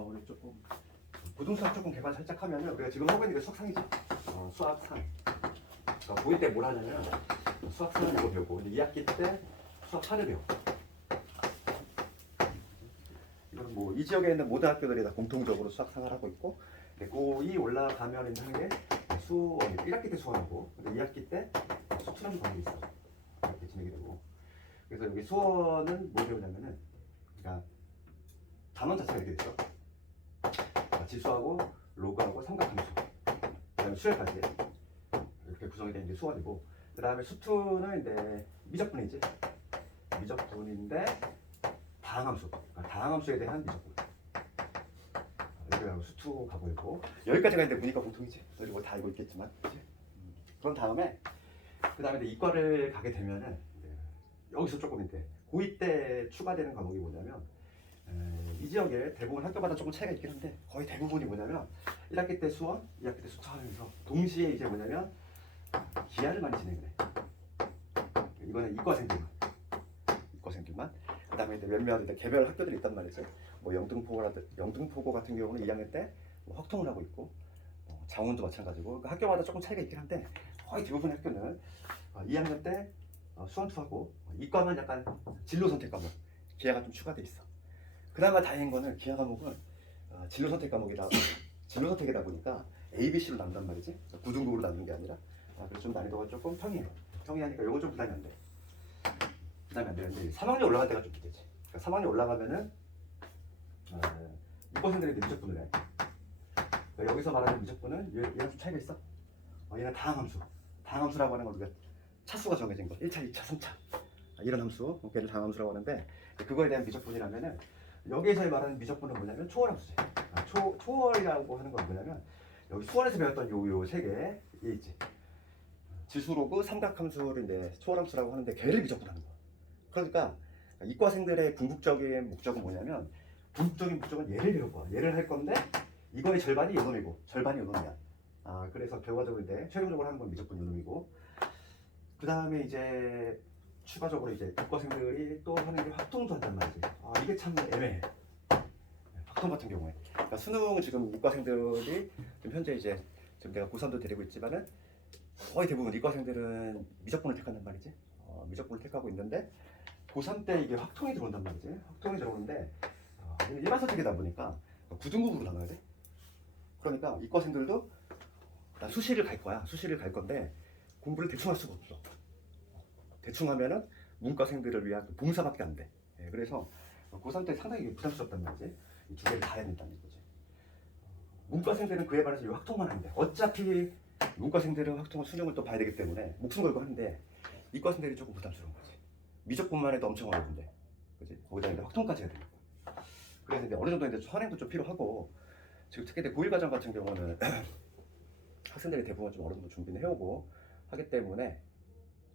우리 조금 고등수학 조금 개발 살짝 하면은 우리가 지금 하고 있는 게 수학상이지. 수학상. 그러니까 고1 때 뭘 하냐면 수학상은 이거 배우고 이제 2학기 때 수학 4를 배워. 이건 뭐 이 지역에 있는 모든 학교들이 다 공통적으로 수학상을 하고 있고, 고2 올라가면 있는 게 수원 1학기 때 수원하고 2학기 때 수투라는 과목이 있어. 이렇게 진행이 되고. 그래서 여기 수원은 뭐 배우냐면은 그러니까 단원 자체가 이렇게 있어. 지수하고 로그하고 삼각함수, 그다음에 수열까지 이렇게 구성이 되는 게 수원이고, 그다음에 수투는 이제 미적분이지. 미적분인데 다항함수, 그러니까 다항함수에 대한 미적분. 이렇게 하고 수투 가고 있고, 여기까지가 이제 문이과 공통이지. 그리고 다 알고 있겠지만, 그치? 그런 다음에 이제 이과를 가게 되면은 여기서 조금 이제 고2 때 추가되는 과목이 뭐냐면, 이 지역에 대부분 학교마다 조금 차이가 있긴 한데 거의 대부분이 뭐냐면 1학기 때 수원, 2학기 때 수투하면서 동시에 이제 뭐냐면 기하를 많이 진행을 해. 이거는 이과생들만. 그다음에 이제 몇몇 이제 개별 학교들이 있단 말이죠. 뭐 영등포고 같은 경우는 2학년 때 뭐 확통을 하고 있고, 장원도 마찬가지고. 그러니까 학교마다 조금 차이가 있긴 한데 거의 대부분의 학교는 2학년 때 수원투하고 이과만 약간 진로 선택 과목 기하가 좀 추가돼 있어. 그나마 다행인 거는 기하 과목은 진로 선택 과목이다. 진로 선택이다 보니까 A, B, C로 나눈단 말이지. 9등급으로 나누는 게 아니라. 그래서 좀 난이도가 조금 평이하니까 요거 좀 부담이 안 돼. 부담이 안 되는데 3학년 올라갈 때가 좀 기대지. 그러니까 3학년 올라가면은 이과생들이 미적분을 해. 그러니까 여기서 말하는 미적분은 얘랑 좀 차이가 있어. 얘는 다항함수라고 하는 걸 우리가 차수가 정해진 거. 1차, 2차, 3차 이런 함수, 걔를 다항함수라고 하는데, 그거에 대한 미적분이라면은 여기에서 말하는 미적분은 뭐냐면 초월함수지. 초월이라고 하는 건 뭐냐면 여기 수원에서 배웠던 요 세 개 있지. 지수로그, 삼각함수를 이제 초월함수라고 하는데 걔를 미적분하는 거야. 그러니까 이과생들의 궁극적인 목적은 뭐냐면, 궁극적인 목적은 얘를 배울 거야. 얘를 할 건데 이거의 절반이 요놈이고 절반이 요놈이야. 그래서 결과적으로 이제 최종적으로 하는 건 미적분 요놈이고, 그 다음에 이제 추가적으로 이제 이과생들이 또 하는 게 확통도 한단 말이지. 이게 참 애매해. 확통 같은 경우에. 그러니까 수능은 지금 이과생들이 지금 현재 이제 지금 내가 고3도 데리고 있지만은 거의 대부분 이과생들은 미적분을 택한단 말이지. 미적분을 택하고 있는데 고3 때 이게 확통이 들어온단 말이지. 확통이 들어오는데 일반 선택이다 보니까 9등급으로 나눠야 돼. 그러니까 이과생들도 나 수시를 갈 거야. 수시를 갈 건데 공부를 대충 할 수가 없어. 대충 하면은 문과생들을 위한 봉사밖에 안 돼. 그래서 고3 때 상당히 부담스럽단 말이지. 이 두 개를 다 해야 된다는 거지. 문과생들은 그에 반해서 이 확통만 하는데, 어차피 문과생들은 확통을 수능을 또 봐야 되기 때문에 목숨 걸고 하는데, 이과생들이 조금 부담스러운 거지. 미적분만 해도 엄청 어려운데, 그지? 거기다 이제 확통까지 해야 되니까. 그래서 이제 어느 정도 이제 선행도 좀 필요하고, 지금 특히 고1 과정 같은 경우는 학생들이 대부분 좀 어느 정도 준비는 해오고 하기 때문에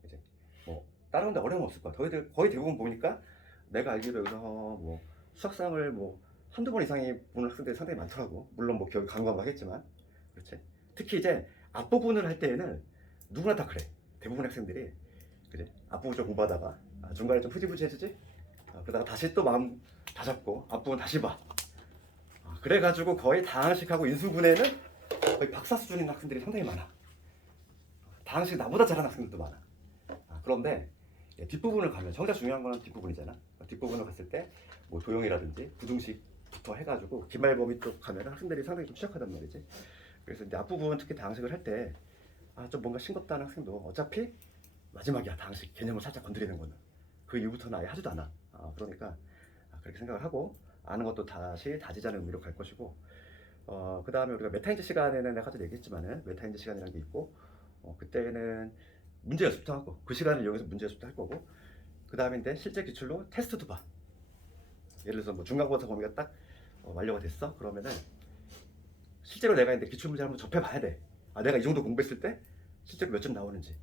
이제 뭐 다른 데 어려움 없을 거야. 거의 대부분 보니까 내가 알기로 여기서 뭐 수학상을 뭐 한두 번 이상이 보는 학생들이 상당히 많더라고. 물론 뭐 기억이 가물가물하겠지만. 그렇지. 특히 이제 앞부분을 할 때에는 누구나 다 그래. 대부분 학생들이 그래. 앞부분 좀 공부하다가 중간에 좀 흐지부지 해주지. 그러다가 다시 또 마음 다잡고 앞부분 다시 봐. 그래가지고 거의 다항식하고 인수분해는 거의 박사 수준인 학생들이 상당히 많아. 다항식 나보다 잘하는 학생들도 많아. 그런데 뒷부분을 가면 정작 중요한 거는 뒷부분이잖아. 뒷부분을 갔을 때 뭐 도형이라든지 부등식부터 해가지고 기말범위 쪽 가면 학생들이 상당히 좀 취약하단 말이지. 그래서 이제 앞부분 특히 다항식을 할 때 좀 뭔가 싱겁다는 학생도 어차피 마지막이야. 다항식 개념을 살짝 건드리는 거는 그 이후부터는 아예 하지도 않아. 그러니까 그렇게 생각을 하고 아는 것도 다시 다지자는 의미로 갈 것이고, 그 다음에 우리가 메타인지 시간에는 내가 아까 얘기했지만은 메타인지 시간이라는 게 있고, 그때는 문제 연습도 하고 그 시간을 이용해서 문제 연습도 할 거고, 그 다음에 이제 실제 기출로 테스트도 봐. 예를 들어서 뭐 중간고사 범위가 딱 완료가 됐어. 그러면은 실제로 내가 이제 기출 문제 한번 접해봐야 돼. 내가 이 정도 공부했을 때 실제로 몇 점 나오는지.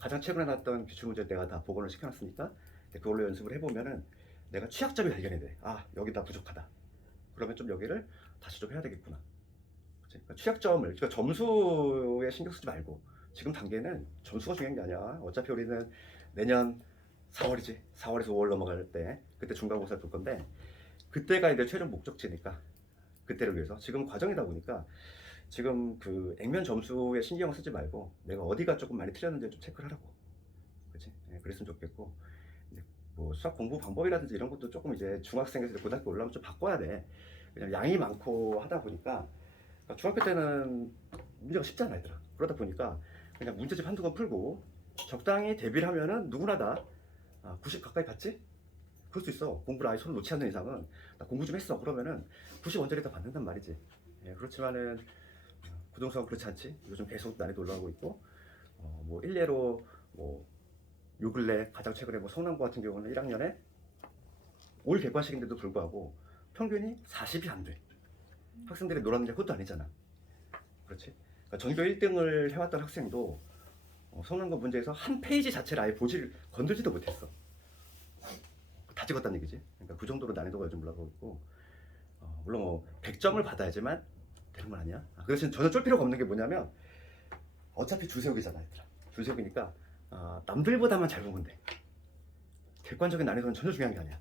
가장 최근에 나왔던 기출 문제 내가 다 복원을 시켜놨으니까 그걸로 연습을 해보면은 내가 취약점이 발견이 돼. 여기다 부족하다. 그러면 좀 여기를 다시 좀 해야 되겠구나. 그러니까 취약점을, 그러니까 점수에 신경 쓰지 말고, 지금 단계는 점수가 중요한 게 아니야. 어차피 우리는 내년 4월이지. 4월에서 5월 넘어갈 때 그때 중간고사를 볼 건데, 그때가 이제 최종 목적지니까 그때를 위해서. 지금 과정이다 보니까 지금 그 액면 점수에 신경 쓰지 말고 내가 어디가 조금 많이 틀렸는지 좀 체크를 하라고. 그렇지? 예, 그랬으면 좋겠고 이제 뭐 수학 공부 방법이라든지 이런 것도 조금 이제 중학생에서 이제 고등학교 올라오면 좀 바꿔야 돼. 그냥 양이 많고 하다 보니까 그러니까 중학교 때는 문제가 쉽잖아 얘들아. 그러다 보니까 그냥 문제집 한두 번 풀고 적당히 대비를 하면은 누구나 다 90 가까이 받지? 그럴 수 있어. 공부를 아예 손을 놓지 않는 이상은. 나 공부 좀 했어 그러면은 90 원짜리 다 받는단 말이지. 예, 그렇지만은 부동산 그렇지 않지. 요즘 계속 난이도 올라가고 있고 뭐 일례로 뭐 요 근래 가장 최근에 뭐 성남고 같은 경우는 1학년에 올 객관식인데도 불구하고 평균이 40이 안 돼. 학생들이 놀았는 게 그것도 아니잖아. 그렇지? 그러니까 전교 1등을 해왔던 학생도 성능고 문제에서 한 페이지 자체를 아예 건들지도 못했어. 다 찍었다는 얘기지. 그러니까 그 정도로 난이도가 요즘 올라가고 있고 물론 뭐 100점을 받아야지만 되는 건 아니야. 그래서 전혀 쫄 필요가 없는 게 뭐냐면 어차피 줄 세우기잖아 얘들아. 줄 세우기니까 남들보다만 잘 보면 돼. 객관적인 난이도는 전혀 중요한 게 아니야.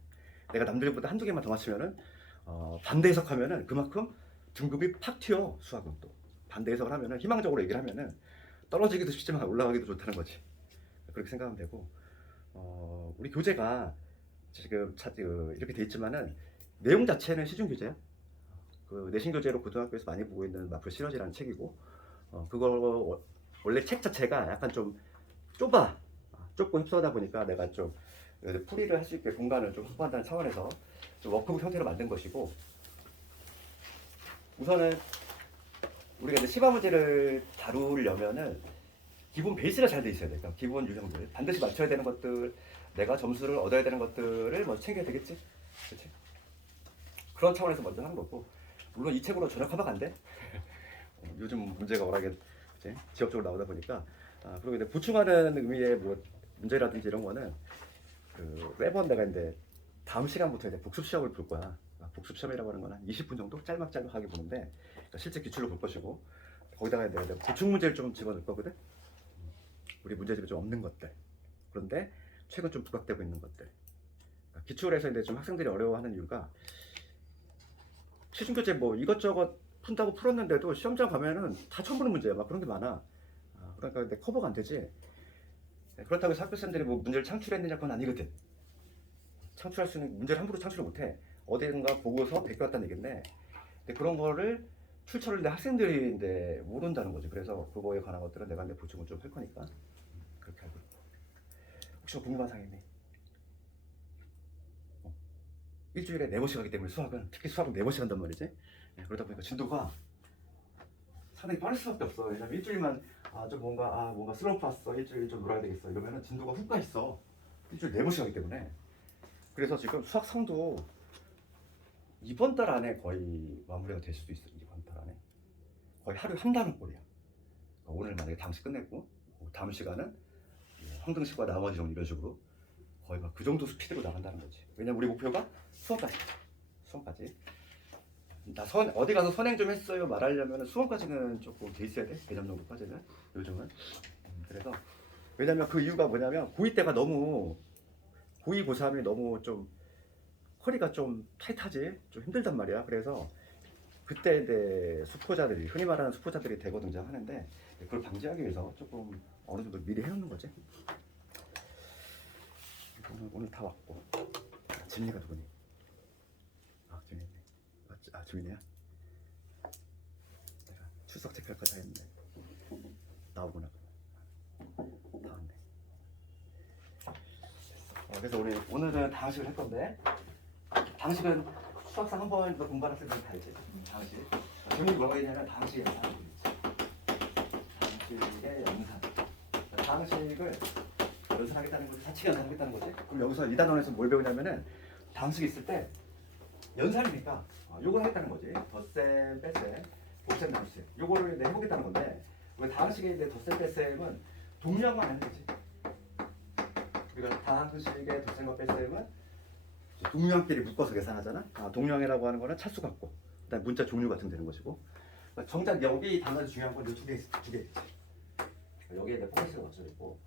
내가 남들보다 한두 개만 더 맞추면은 반대 해석하면은 그만큼 등급이 팍 튀어. 수학은 또 반대 해석을 하면은 희망적으로 얘기를 하면은 떨어지기도 쉽지만 올라가기도 좋다는 거지. 그렇게 생각하면 되고 우리 교재가 지금 이렇게 돼 있지만은 내용 자체는 시중 교재야. 그 내신 교재로 고등학교에서 많이 보고 있는 마플 시너지라는 책이고 그거 원래 책 자체가 약간 좀 좁고 협소하다 보니까 내가 좀 풀이를 할 수 있게 공간을 좀 확보한다는 차원에서 좀 워크북 형태로 만든 것이고 우선은 우리가 이제 시바 문제를 다루려면은 기본 베이스가 잘 돼 있어야 돼. 그러니까 기본 유형들 반드시 맞춰야 되는 것들, 내가 점수를 얻어야 되는 것들을 먼저 챙겨야 되겠지, 그렇지? 그런 차원에서 먼저 하는 거고 물론 이 책으로 전혀 커버가 안 돼. 요즘 문제가 워낙에 이제 지역적으로 나오다 보니까 그리고 이제 보충하는 의미의 뭐 문제라든지 이런 거는 매번 내가 이제 다음 시간부터 이제 복습 시험을 볼 거야. 복습 시험이라고 하는 건 한 20분 정도 짤막하게 보는데 그러니까 실제 기출로 볼 것이고 거기다가 내가 보충 문제를 좀 집어넣을 거거든. 우리 문제집에 좀 없는 것들. 그런데 최근 좀 부각되고 있는 것들. 그러니까 기출에서 이제 좀 학생들이 어려워하는 이유가 시중교재 뭐 이것저것 푼다고 풀었는데도 시험장 가면은 다 처음 보는 문제야. 막 그런 게 많아. 그러니까 내 커버가 안 되지. 그렇다고 해서 학교생들이 뭐 문제를 창출했느냐 그건 아니거든. 창출할 수 있는 문제를 함부로 창출을 못해. 어딘가 보고서 베껴왔다는 얘긴데 근데 그런 거를 출처를 내 학생들이 이제 모른다는 거지. 그래서 그거에 관한 것들은 내가 이제 보충을 좀 할 거니까 그렇게 알고 있고. 혹시 뭐 궁금한 사항 있니? 일주일에 4번씩 하기 때문에 수학은 특히 수학은 4번씩 한단 말이지. 그러다 보니까 진도가 상당히 빠를 수밖에 없어. 왜냐면 일주일만 좀 뭔가 슬럼프 왔어. 일주일 좀 놀아야 되겠어. 이러면은 진도가 훅 가 있어. 일주일 4번씩 하기 때문에. 그래서 지금 수학 성도 이번 달 안에 거의 마무리가 될 수도 있어. 이번 달 안에 거의 하루에 한 단원 꼴이야. 그러니까 오늘 만약에 당시 끝냈고 다음 시간은 황등식과 나머지 정도 이런 식으로 거의 막 그 정도 스피드로 나간다는 거지. 왜냐면 우리 목표가 수험까지. 나 어디 가서 선행 좀 했어요 말하려면 수험까지는 조금 돼 있어야 돼. 개념 정도까지는 요즘은. 그래서 왜냐면 그 이유가 뭐냐면 고2 때가 너무 고2 고3이 너무 좀 허리가 좀 타이트하지 좀 힘들단 말이야. 그래서 그때 이제 수포자들이 흔히 말하는 수포자들이 대거 등장하는데 그걸 방지하기 위해서 조금 어느 정도 미리 해놓는 거지. 오늘 다 왔고. 지민이가 누구니? 지민이네. 지민이야? 내가 출석 체크할 거 다 했는데 나오구나. 다 왔네. 그래서 오늘은 당식을 할 건데 당식은 수학상 한 번 더 공부한 학생들 다 알지? 당식. 제목이 뭐가 있냐면 당식의 연산. 당식의 연산. 당식을 연산하겠다는 거지. 사칙 연산하겠다는 거지. 그럼 여기서 이 단원에서 뭘 배우냐면은 당식이 있을 때 연산이니까 요걸 하겠다는 거지. 덧셈, 뺄셈, 곱셈, 나눗셈. 요거를 해보겠다는 건데 왜 당식의 이제 덧셈, 뺄셈은 동량만 하는 거지. 그러니까 당식의 덧셈과 뺄셈은 동량끼리 묶어서 계산하잖아. 동량이라고 하는 거는 차수 같고 그다음 문자 종류 같은 되는 것이고 그러니까 정작 여기 단어에서 중요한 건 이 두 개 있지. 여기에 이제 포커스가 맞춰져 있고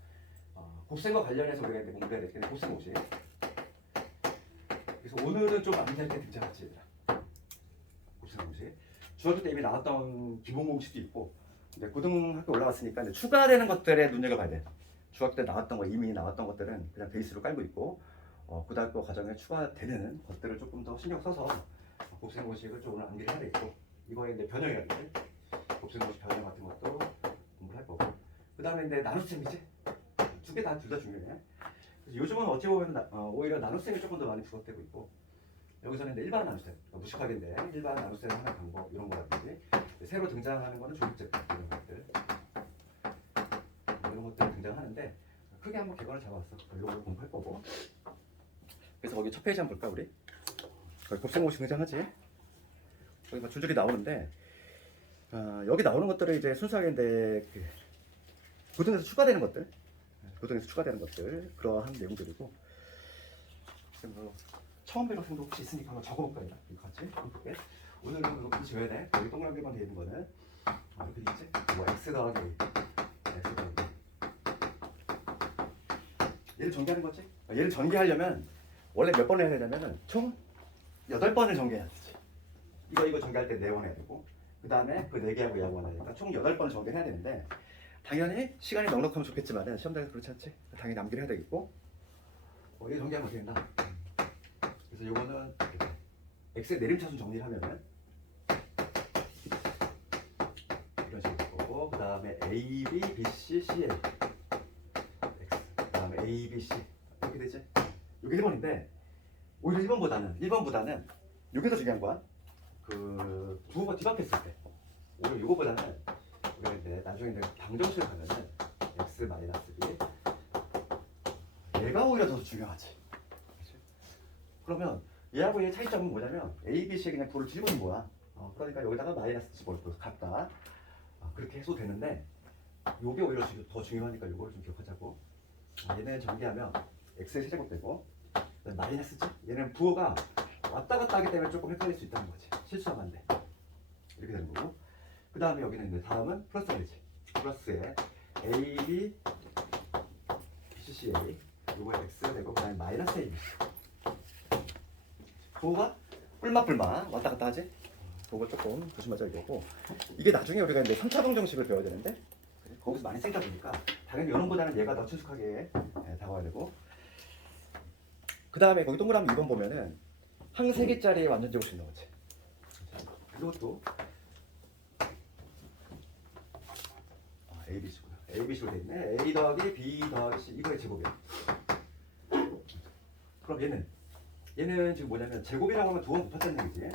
곱셈과 관련해서 우리가 이제 공부해야 되겠네. 곱셈 곱셈. 그래서 오늘은 좀 암기할 때 등장하지 얘들아. 곱셈 곱셈. 중학교 때 이미 나왔던 기본 공식도 있고 이제 고등학교 올라갔으니까 이제 추가되는 것들에 눈여겨봐야 돼. 중학교 때 나왔던 거 이미 나왔던 것들은 그냥 베이스로 깔고 있고 고등학교 과정에 추가되는 것들을 조금 더 신경 써서 곱셈 공식을 좀 오늘 암기를 해야 되겠고 이거에 이제 변형이라든지 곱셈 공식 변형 같은 것도 공부를 할 거고 그 다음에 이제 나눗셈이지 두 개 다 둘 다 중요해. 그래서 요즘은 어찌 보면 오히려 나눗셈이 조금 더 많이 부각되고 있고 여기서는 이제 일반 나눗셈 무식하게인데 일반 나눗셈 하는 방법 이런 거라든지 새로 등장하는 거는 조립제 이런 것들 이런 것들 등장하는데 크게 한번 개관을 잡아왔어. 이런 걸 공부할 거고 그래서 거기 첫 페이지 한번 볼까 우리? 거기 곱셈 공식 등장하지? 거기 막 줄줄이 나오는데 여기 나오는 것들은 이제 순수하게 이제 고등에서 추가되는 것들 그러한 내용들이고 뭐 처음 배울 학생도 혹시 있으니까 한번 적어볼까요? 이거 같이 볼게. 오늘은 이렇게 지어야 돼. 여기 동그라미만 되어 있는 거는 이렇게 있지? 뭐 x 더하기 a x 더하기 얘를 전개하는 거지? 얘를 전개하려면 원래 몇 번 해야 되냐면은 총 8번을 전개해야 되지. 이거 전개할 때 4번 해야 되고 그 다음에 그 4개하고 야구가 나니까 총 8번을 전개해야 되는데 당연히 시간이 넉넉하면 좋겠지만 시험장에서 그렇지 않지? 당연히 남기를 해야 되겠고 이거 전개하면 어떻게 된다? 그래서 요거는 x의 내림차순 정리를 하면은 이런 식으로 거고 그 다음에 a, b, b, c, c, a x 그 다음에 a, b, c 이렇게 되지? 이게 1번인데 오히려 1번보다는 이게 더 중요한 거야. 그 부호가 뒤바뀌었을 때 오히려 이거보다는 우리가 이제 나중에 이제 방정식을 가면은 x 마이너스 b 얘가 오히려 더 중요하지. 그치? 그러면 얘하고 얘의 차이점은 뭐냐면 a, b, c에 그냥 부호를 뒤집어놓은 거야. 그러니까 여기다가 마이너스 집어넣고 같다. 그렇게 해도 되는데 요게 오히려 더 중요하니까 요거를 좀 기억하자고. 얘는 전개하면 x의 세제곱 되고 마이너스지? 얘는 부호가 왔다 갔다 하기 때문에 조금 헷갈릴 수 있다는 거지. 실수하면 안 돼. 이렇게 되는 거고. 그 다음에 여기는 이제 다음은 플러스가 되지. 플러스에 a, b, c, c, a 요거에 x가 되고 그 다음에 마이너스 a, b 부호가 뿔맛 왔다 갔다 하지? 그거 조금 조심하자 이거고 이게 나중에 우리가 이제 3차 방정식을 배워야 되는데 거기서 많이 쓰다 보니까 당연히 이런보다는 얘가 더 친숙하게 다가와야 되고 그 다음에 거기 동그라미 2번 보면은 항 3개짜리의 완전 제곱식 나오지. 이것도 ABC구나. ABC로 돼 있네. A 더하기 B 더하기 C 이거의 제곱이야. 그럼 얘는 지금 뭐냐면 제곱이라고 하면 2번 곱했다는 얘기지.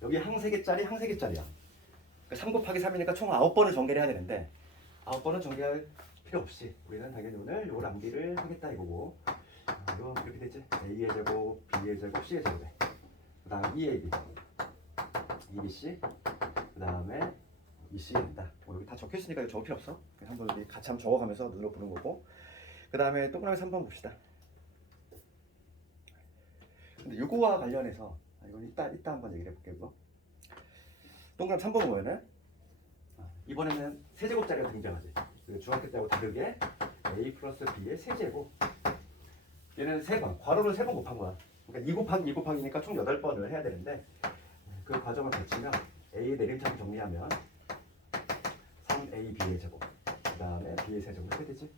여기 항 3개짜리야. 3 곱하기 3이니까 총 9번을 전개를 해야 되는데 9번은 전개할 필요 없이 우리는 당연히 오늘 요 암기를 하겠다 이거고 이거 이렇게 되지. A의 제곱, B의 제곱, C의 제곱에 그 다음 EAB, EBC 그 다음에 EC가 된다. 여기 다 적혀있으니까 이거 적을 필요 없어. 한번 우리 같이 한번 적어가면서 눈으로 보는 거고 그 다음에 동그라미 3번 봅시다. 근데 이거와 관련해서 이건 이따 한번 얘기를 해볼게요. 이거 동그라미 3번 보면은 이번에는 세제곱자리가 등장하지. 중학교 때하고 다르게 a 플러스 b의 세제곱 얘는 3번 괄호를 3번 곱한 거야. 그러니까 2 곱하기 2 곱하기니까 총 8번을 해야 되는데 그 과정을 거치면 a의 내림차를 정리하면 3ab의 제곱 그 다음에 b의 세제곱 이렇게 되지.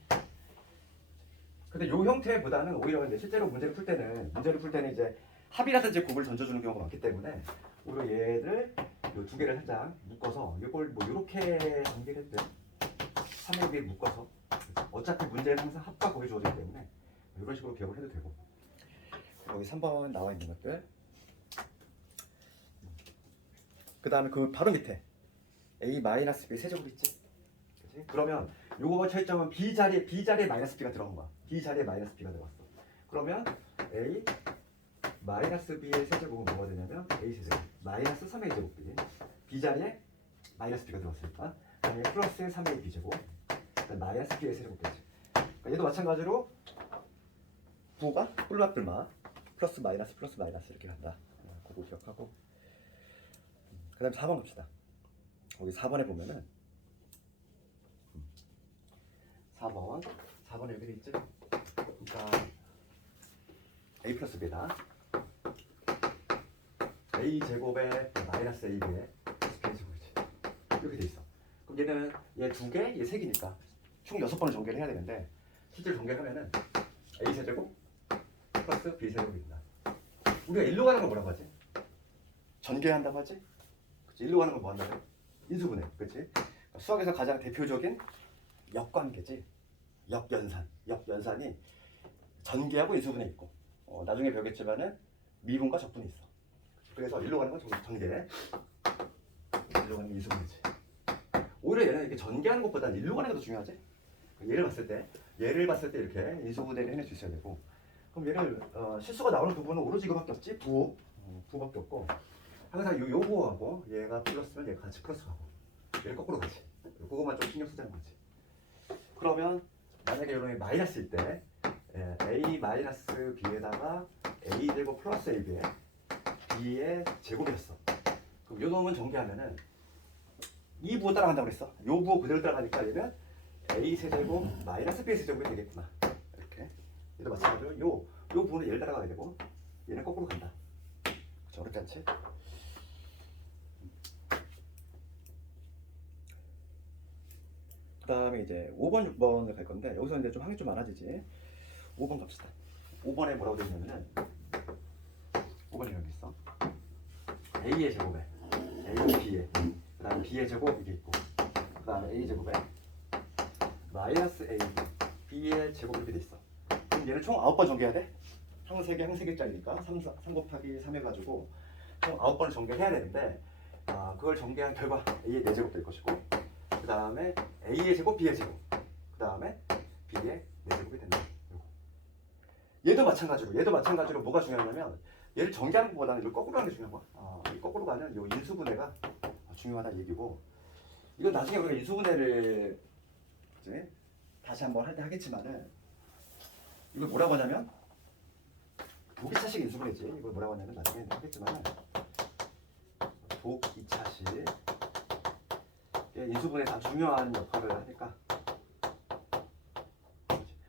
근데 이 형태보다는 오히려 이제 실제로 문제를 풀 때는 이제 합이라든지 곱을 던져주는 경우가 많기 때문에 오히려 얘를 요 두 개를 살짝 묶어서 이걸 뭐 이렇게 전개했대. 3의 비에 묶어서 어차피 문제는 항상 합과 곱이 주어지기 때문에 이런 식으로 기억을 해도 되고 여기 3번 나와 있는 것들 그 다음에 그 바로 밑에 a-b 세제곱 있지? 그치? 그러면 요거 차이점은 b자리에 마이너스 b가 들어간 거야. b자리에 마이너스 b가 들어갔어. 그러면 a 마이너스 b의 세제곱은 뭐가 되냐면 a 세제곱 마이너스 3a 제곱 b자리에 마이너스 b가 들어갔으니까 아니 플러스 3a b제곱 마이너스 b의 세제곱 되지. 그러니까 얘도 마찬가지로 부호가 뿔맛 플러스 마이너스 이렇게 간다. 그거 기억하고 그 다음에 4번 봅시다. 거기 4번에 보면은 4번 여기 있지? 그러니까 a 플러스 b다. a 제곱에 마이너스 ab에 이렇게 돼 있어. 그럼 얘는 얘 2개, 얘 3개니까 총 6번을 전개를 해야 되는데 실제로 전개를 하면은 A 세제곱 플러스 B 세제곱이 된다. 우리가 일로 가는 걸 뭐라고 하지? 전개한다고 하지? 그치? 일로 가는 걸 뭐 한다고 해? 인수분해. 그치? 수학에서 가장 대표적인 역관계지. 역연산. 역연산이 전개하고 인수분해 있고 나중에 배우겠지만은 미분과 적분이 있어. 그래서 일로 가는 건 전개, 일로 가는 건 인수분해지. 오히려 얘는 이렇게 전개하는 것보다는 일로 가는 게 더 중요하지. 얘를 봤을 때 이렇게 인수분해를 해낼 수 있어야 되고, 그럼 얘를 실수가 나오는 부분은 오로지 이거밖에 없지. 부호밖에 없고, 항상 요 부호하고 얘가 플러스면 얘가 같이 플러스하고 얘를 거꾸로 가지. 그것만 좀 신경 쓰자는 거지. 그러면 만약에 이런 게 마이너스일 때 a 마이너스 b에다가 a 제곱 플러스 ab에 b의 제곱이었어. 그럼 요 놈은 전개하면은 이 부호 따라간다고 그랬어. 요 부호 그대로 따라가니까 얘는 a 세제곱 마이너스 b 세제곱이 되겠구나. 이렇게. 얘도 마찬가지로 요 부호는 얘를 따라가야 되고 얘는 거꾸로 간다. 그렇죠? 어렵지 않지? 그 다음에 이제 5번, 6번을 갈 건데 여기서 이제 좀 항이 좀 많아지지. 5번 갑시다. 5번에 뭐라고 되어 있냐면은 5번에 이런 게 있어. a의 제곱에 a, b의 그 다음에 b의 제곱 이게 있고 그 다음에 a 제곱에 마이너스 a, b의 제곱 이렇게 돼 있어. 그럼 얘를 총 9번 전개해야 돼. 항 3개, 항 3개짜리니까 3 곱하기 3 해가지고 총 9번을 전개해야 되는데 그걸 전개한 결과 a의 4제곱 될 것이고 그 다음에 a의 제곱, b의 제곱 그 다음에 b의 4제곱이 된다. 얘도 마찬가지로 뭐가 중요하냐면 얘를 전개하는 것보다는 이걸 거꾸로 하는 게 중요한 거야. 이 거꾸로 가는 이 인수분해가 중요하다는 얘기고, 이건 나중에 우리가 인수분해를 그치? 다시 한번 할 때 하겠지만은 이걸 뭐라고 하냐면 독이차식 인수분해지. 이걸 뭐라고 하냐면 나중에 하겠지만은 독이차식 인수분해 다 중요한 역할을 하니까.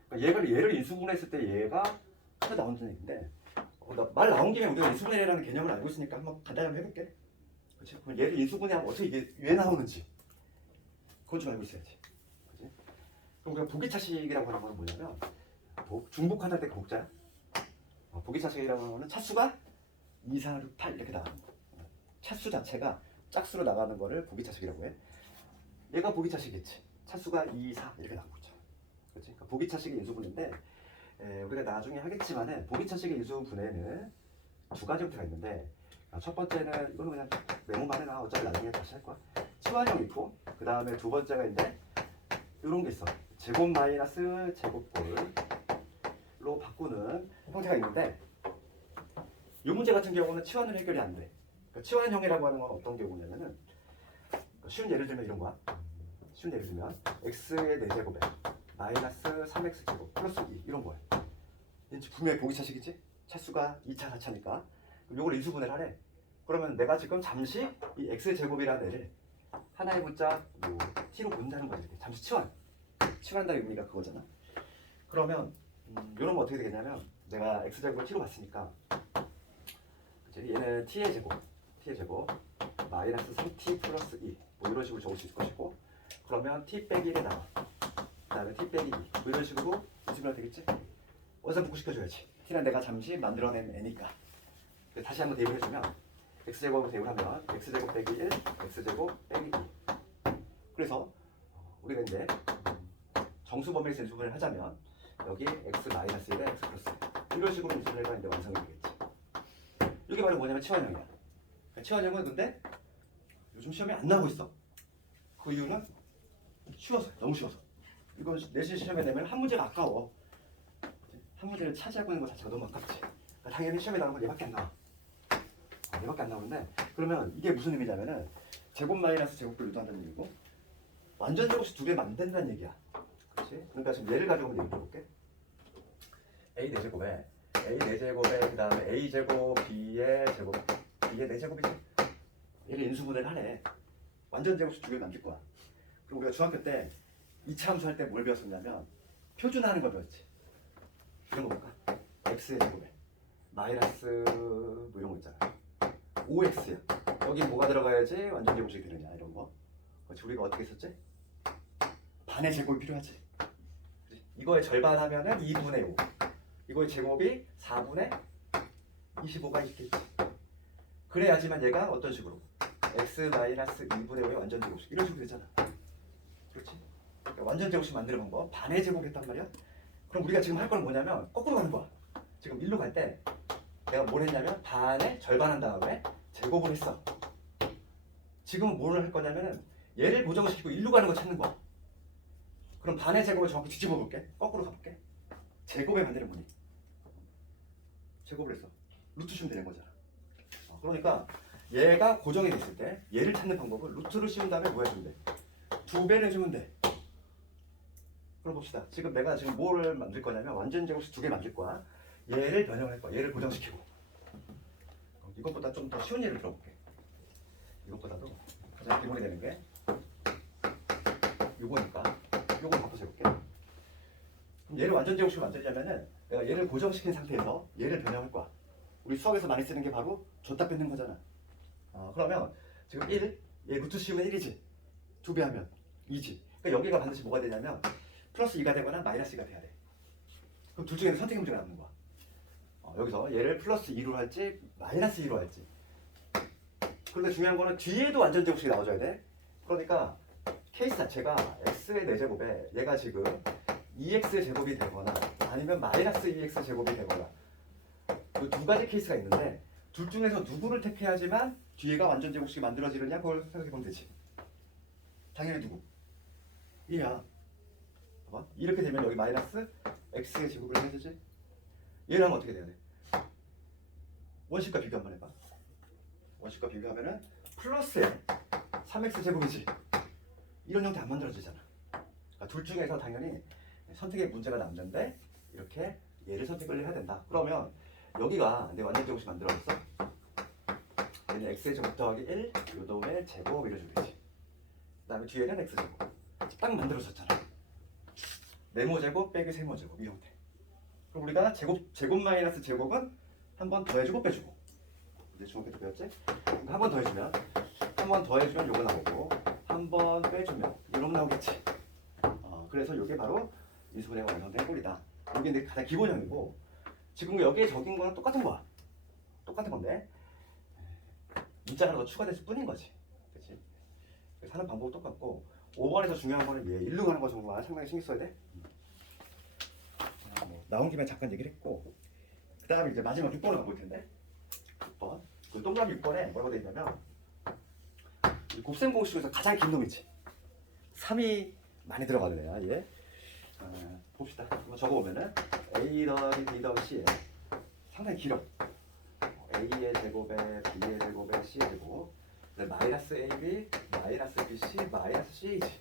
그러니까 얘를 인수분해했을 때 얘가 하나 나온다는 얘기인데 말 나온 김에 우리가 인수분해라는 개념을 알고 있으니까 한번 간단히 한번 해볼게. 그렇지? 그럼 얘를 인수분해하면 어떻게 이게 왜 나오는지 그건 좀 알고 있어야지. 그렇지? 그럼 우리가 부기차식이라고 하는 건 뭐냐면 중복하다 때 그 복자야. 부기차식이라고 하는 거는 차수가 2, 4, 6, 8 이렇게 나가는 거. 차수 자체가 짝수로 나가는 거를 부기차식이라고 해. 얘가 부기차식이겠지. 차수가 2, 4 이렇게 나가고 있잖아. 그렇지? 그러니까 부기차식의 인수분해인데 우리가 나중에 하겠지만은 부기차식의 인수분해는 2가지 형태가 있는데 첫 번째는 이거는 그냥 메모만 해놔. 어차피 나중에 다시 할 거야. 치환형 이프. 그 다음에 두 번째가 있는데 이런 게 있어. 제곱 마이너스 제곱꼴로 바꾸는 형태가 있는데 이 문제 같은 경우는 치환으로 해결이 안 돼. 그러니까 치환형이라고 하는 건 어떤 경우냐면은 쉬운 예를 들면 이런 거야. 쉬운 예를 들면 x의 4제곱에 마이너스 3x 제곱 플러스 2 이런 거야. 분명히 보기차식이지? 차수가 2차, 4차니까. 그럼 요걸 인수분해를 하래. 그러면 내가 지금 잠시 이 x제곱이라는 애를 하나의 문자 뭐 t로 본다는 거지. 잠시 치환한다는 의미가 그거잖아. 그러면 요런 거 어떻게 되겠냐면 내가 x제곱을 t로 봤으니까 그치? 얘는 t의 제곱 마이너스 3t 플러스 2 뭐 이런 식으로 적을 수 있을 것이고, 그러면 t 빼기 1에 나와. 그 다음에 t 빼기 2 뭐 이런 식으로 인수분해가 되겠지? 원산 복구시켜줘야지. t는 내가 잠시 만들어낸 애니까. 다시 한번 대입을 해주면 x제곱으로 대입을 하면 x제곱 빼기 1, x제곱 빼기 2. 그래서 우리가 이제 정수 범위에서 인수분해를 하자면 여기 x 마이너스 1에 x 플러스 1 이런 식으로 인수분해가 이제 완성이 되겠지. 이게 바로 뭐냐면 치환형이야. 그러니까 치환형은 근데 요즘 시험에 안 나오고 있어. 그 이유는 쉬워서, 너무 쉬워서. 이건 내신 시험에 내면 한 문제가 아까워. 한 문제를 차지하고 있는 것 자체가 너무 아깝지. 그러니까 당연히 시험에 나오는 건 얘밖에 안 나와. 얘밖에 안 나오는데 그러면 이게 무슨 의미냐면은 제곱 마이너스 제곱을 유도한다는 얘기고 완전 제곱식 2개 만든다는 얘기야. 그렇지? 그러니까 지금 얘를 가지고 한번 얘기해 볼게. a 4제곱에 a 4제곱에 그 다음에 a 제곱 b의 제곱 이게 4제곱이지. 얘를 인수분해를 하네. 완전 제곱식 2개 만들 거야. 그리고 우리가 중학교 때 2차 함수 할 때 뭘 배웠었냐면 표준화하는 걸 배웠지. 이런 거 볼까? x의 제곱에 마이너스 뭐 이런 거 있잖아. 5x야. 여기 뭐가 들어가야지 완전 제곱식이 되느냐 이런 거. 그렇지, 우리가 어떻게 썼지? 반의 제곱이 필요하지. 그치? 이거의 절반 하면은 2분의 5. 이거의 제곱이 4분의 25가 있겠지. 그래야지만 얘가 어떤 식으로? x-2분의 5의 완전 제곱식 이런 식으로 되잖아. 그렇지? 그러니까 완전 제곱식 만드는 방법 반의 제곱 했단 말이야. 그럼 우리가 지금 할 건 뭐냐면 거꾸로 가는 거야. 지금 1로 갈 때 내가 뭘 했냐면 반의 절반 한 다음에 제곱을 했어. 지금은 뭘 할 거냐면은 얘를 고정시키고 1로 가는 거 찾는 거야. 그럼 반의 제곱을 정확히 뒤집어 볼게. 거꾸로 가볼게. 제곱의 반대는 뭐니? 제곱을 했어. 루트 씌우면 되는 거잖아. 그러니까 얘가 고정이 됐을 때 얘를 찾는 방법은 루트를 씌운 다음에 뭐 해주면 돼? 2배를 해주면 돼. 그럼 봅시다. 지금 내가 지금 뭘 만들 거냐면 완전 제곱식 2개 만들 거야. 얘를 변형할 거야. 얘를 고정시키고. 이것보다 좀 더 쉬운 예를 들어볼게. 이것보다도 가장 기본이 되는 게 요거니까 요거 바꿔서 해볼게. 그럼 얘를 완전 제곱식으로 만들려면은 내가 얘를 고정시킨 상태에서 얘를 변형할 거야. 우리 수학에서 많이 쓰는 게 바로 줬다 뺏는 거잖아. 그러면 지금 1, 얘 루트 씌우면 1이지. 2배 하면 2지. 그러니까 여기가 반드시 뭐가 되냐면 플러스 2가 되거나 마이너스 2가 돼야 돼. 그럼 둘 중에서 선택의 문제가 남는 거야. 여기서 얘를 플러스 2로 할지 마이너스 2로 할지. 그런데 중요한 거는 뒤에도 완전 제곱식이 나와줘야 돼. 그러니까 케이스 자체가 x의 4제곱에 얘가 지금 2x의 제곱이 되거나 아니면 마이너스 2x 제곱이 되거나 그 두 가지 케이스가 있는데 둘 중에서 누구를 택해야지만 뒤에가 완전 제곱식이 만들어지느냐 그걸 생각해보면 되지. 당연히 누구? 얘야. 봐봐. 이렇게 되면 여기 마이너스 x의 제곱을 해야 되지. 얘를 하면 어떻게 돼야 돼? 원식과 비교 한번 해봐. 원식과 비교하면은 플러스에 3x 제곱이지. 이런 형태 안 만들어지잖아. 그러니까 둘 중에서 당연히 선택의 문제가 남는데 이렇게 얘를 선택을 해야 된다. 그러면 여기가 내 완전 제곱식 만들어졌어. 얘는 x의 제곱 더하기 1, 요놈의 제곱 이래주면 되지. 그 다음에 뒤에는 x 제곱. 딱 만들어졌잖아. 네모 제곱 빼기 세모 제곱 이 형태. 그럼 우리가 제곱 마이너스 제곱은 한 번 더해주고 빼주고. 이제 중학교 때 배웠지? 그러니까 한 번 더해주면 요거 나오고 한 번 빼주면 이런 나오겠지. 그래서 이게 바로 인수분해가 완성된 꼴이다. 이게 내 가장 기본형이고 지금 여기에 적인 거는 똑같은 거야. 똑같은 건데 문자가 더 추가됐을 뿐인 거지. 그렇지? 하는 방법은 똑같고 5번에서 중요한 거는 얘 일로 가는 거 정말 상당히 신경 써야 돼. 나온 김에 잠깐 얘기를 했고 그 다음에 이제 마지막 6번을 가볼 텐데 6번 그 동그라미 6번에 뭐라고 되어 있냐면 곱셈 공식 중에서 가장 긴 놈이지 3이 많이 들어가는 애야 얘. 봅시다. 한번 적어보면은 a 더하기 b 더하기 c에 상당히 길어. a의 제곱에 b의 제곱에 c의 제곱 마이너스 ab 마이너스 bc 마이너스 ca지.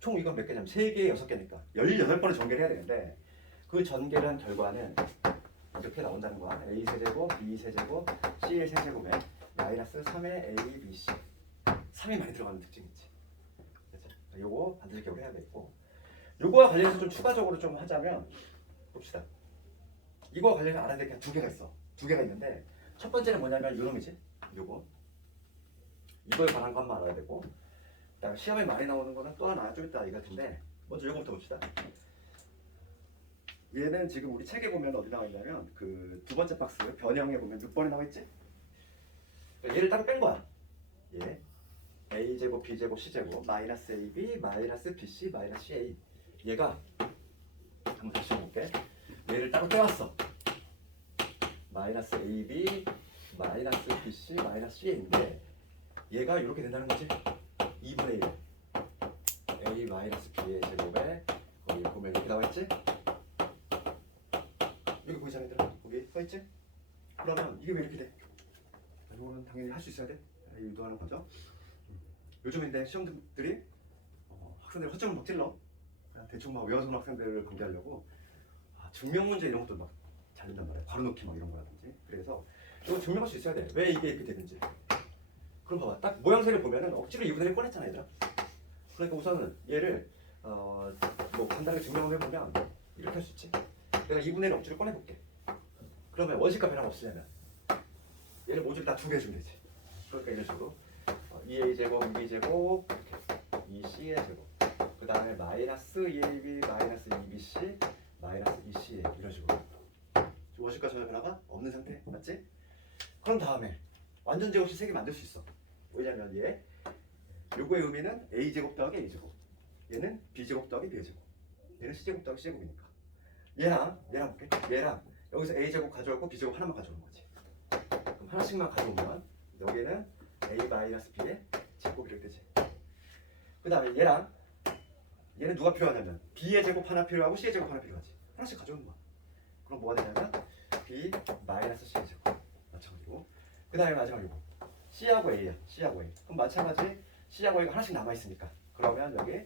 총 이건 몇 개냐면 3개 6개니까 18번을 전개를 해야 되는데 그 전개를 한 결과는 이렇게 나온다는 거야. a 세제곱 b 세제곱 c의 세제곱에 마이너스 3의 a b c 3이 많이 들어가는 특징이 있지. 그래서 요거 반드시 기억을 해야 되고 요거와 관련해서 좀 추가적으로 좀 하자면 봅시다. 이거와 관련해서 알아야 될 게 두 개가 있어. 두 개가 있는데 첫 번째는 뭐냐면 요놈이지. 요거 이거에 관한 거 한번 알아야 되고 그다음에 시험에 많이 나오는 거는 또 하나 좀 이따 이 같은데 먼저 요거부터 봅시다. 얘는 지금 우리 책에 보면 어디 나와 있냐면 그 두 번째 박스 변형에 보면 6번에 나와 있지? 얘를 따로 뺀 거야. 얘 a 제곱 b 제곱 c 제곱 마이너스 ab 마이너스 bc 마이너스 ca 얘가 한번 다시 볼게. 얘를 따로 빼왔어. 마이너스 ab 마이너스 bc 마이너스 ca인데 얘가 이렇게 된다는 거지. 2분의 1 a 마이너스 b의 제곱에 거기 보면 이렇게 나와 있지? 여기 보이지 않겠더라? 거기 써 있지? 그러면 이게 왜 이렇게 돼? 이거는 당연히 할 수 있어야 돼. 유도하는 거죠. 요즘인데 시험들이 학생들 허점을 막 찔러. 그냥 대충 막 외워서 온 학생들을 공개하려고 증명 문제 이런 것도 막 잘 된단 말이야. 바로 놓기 막 이런 거라든지. 그래서 이거 증명할 수 있어야 돼. 왜 이게 이렇게 되는지. 그럼 봐봐. 딱 모양새를 보면은 억지로 2분의 1 꺼냈잖아, 얘들아. 그러니까 우선은 얘를 뭐 간단하게 증명을 해보면 이렇게 할 수 있지. 내가 2분의 1 억지로 꺼내볼게. 그러면 원식과 변화가 없으려면 얘를 모듈 다 2배 해주면 되지. 그러니까 이런 식으로 2a 제곱 2b 제곱 이렇게 2c의 제곱 그 다음에 마이너스 2ab 마이너스 2bc 마이너스 2c 이런 식으로 원식과 저의 변화가 없는 상태 맞지? 그럼 다음에 완전 제곱식 3개 만들 수 있어. 왜냐면 얘 요거의 의미는 a제곱 더하기 a제곱 얘는 b제곱 더하기 b제곱 얘는 c제곱 더하기 c제곱이니까 얘랑 볼게. 얘랑 여기서 a제곱 가져오고 b제곱 하나만 가져오는 거지. 그럼 하나씩만 가져오면 여기에는 a 마이너스 b의 제곱이 이렇게 되지. 그 다음에 얘는 누가 필요하냐면 b의 제곱 하나 필요하고 c의 제곱 하나 필요하지. 하나씩 가져오는 거야. 그럼 뭐가 되냐면 b 마이너스 c의 제곱 마찬가지고 그 다음에 마지막 이거 c하고 a야. c하고 a 그럼 마찬가지 c하고 a가 하나씩 남아있으니까 그러면 여기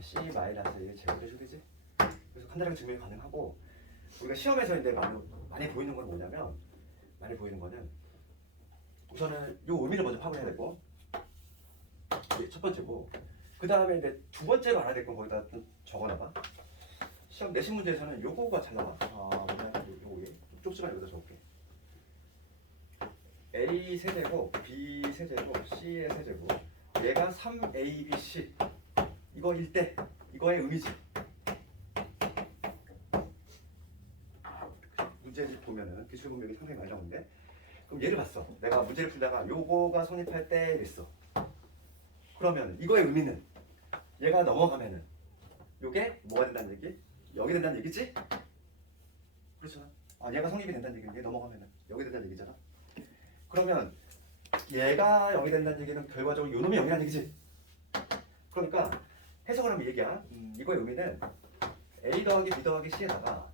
c 마이너스 a의 제곱을 해주면 되지. 그래서 간단하게 증명이 가능하고 우리가 시험에서 이제 많이 보이는 건 뭐냐면 많이 보이는 거는 우선은 요 의미를 먼저 파악을 해야 되고 이게 첫 번째고 그 다음에 이제 두 번째로 알아야 될 건 거기다 좀 적어놔봐. 시험 내신 문제에서는 요거가 잘 나와. 뭐냐면 요게 쪽수만 여기다 적을게. a 세제곱 b 세제곱 c의 세제곱 얘가 3abc 이거일 때 이거의 의미지. 문제 보면은 기출 분명이 상당히 많이 나오는데 그럼 얘를 봤어. 내가 문제를 풀다가 요거가 성립할 때 이랬어. 그러면 이거의 의미는 얘가 넘어가면은 요게 뭐가 된다는 얘기? 0이 된다는 얘기지? 그렇잖아. 얘가 성립이 된다는 얘기는 얘 넘어가면은 0이 된다는 얘기잖아. 그러면 얘가 0이 된다는 얘기는 결과적으로 요놈이 0이라는 얘기지. 그러니까 해석을 하면 얘기야. 이거의 의미는 a 더하기 b 더하기 c에다가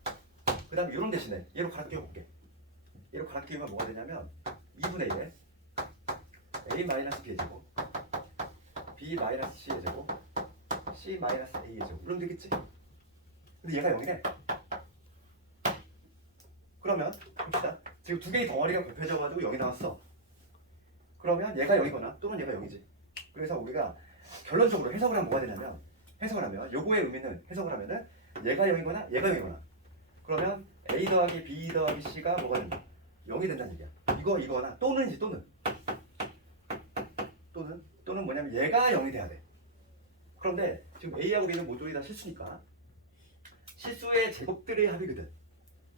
그 다음에 요런 대신에 얘로 갈아 끼워볼게. 얘로 갈아 끼우면 뭐가 되냐면 2분의 1에 a 마이너스 b의 제곱 b 마이너스 c의 제곱 c 마이너스 a의 제곱 이러면 되겠지. 근데 얘가 0이네. 그러면 봅시다. 지금 두 개의 덩어리가 곱해져가지고 0이 나왔어. 그러면 얘가 0이거나 또는 얘가 0이지. 그래서 우리가 결론적으로 해석을 하면 뭐가 되냐면 해석을 하면 요거의 의미는 해석을 하면은 얘가 0이거나 얘가 0이거나 그러면 a 더하기 b 더하기 c가 뭐가 된다? 0이 된다는 얘기야. 이거나 또는이지 또는 뭐냐면 얘가 0이 돼야 돼. 그런데 지금 a하고 b는 모두 다 실수니까 실수의 제곱들의 합이거든.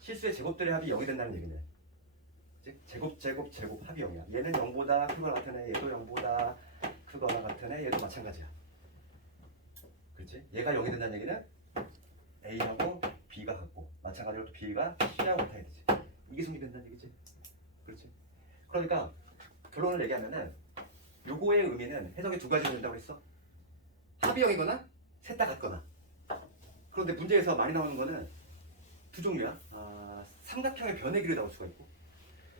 실수의 제곱들의 합이 0이 된다는 얘기네. 제곱 합이 0이야. 얘는 0보다 크거나 같은 애, 얘도 0보다 크거나 같은 애, 얘도 마찬가지야. 그렇지? 얘가 0이 된다는 얘기는 A하고 B가 같고 마찬가지로 또 B가 C하고 같아야 되지. 이게 성립된다는 얘기지. 그렇지? 그러니까 결론을 얘기하면은 요거의 의미는 해석이 두 가지로 된다고 했어. 합이 0이거나 셋 다 같거나. 그런데 문제에서 많이 나오는 거는 두 종류야. 삼각형의 변의 길이 나올 수가 있고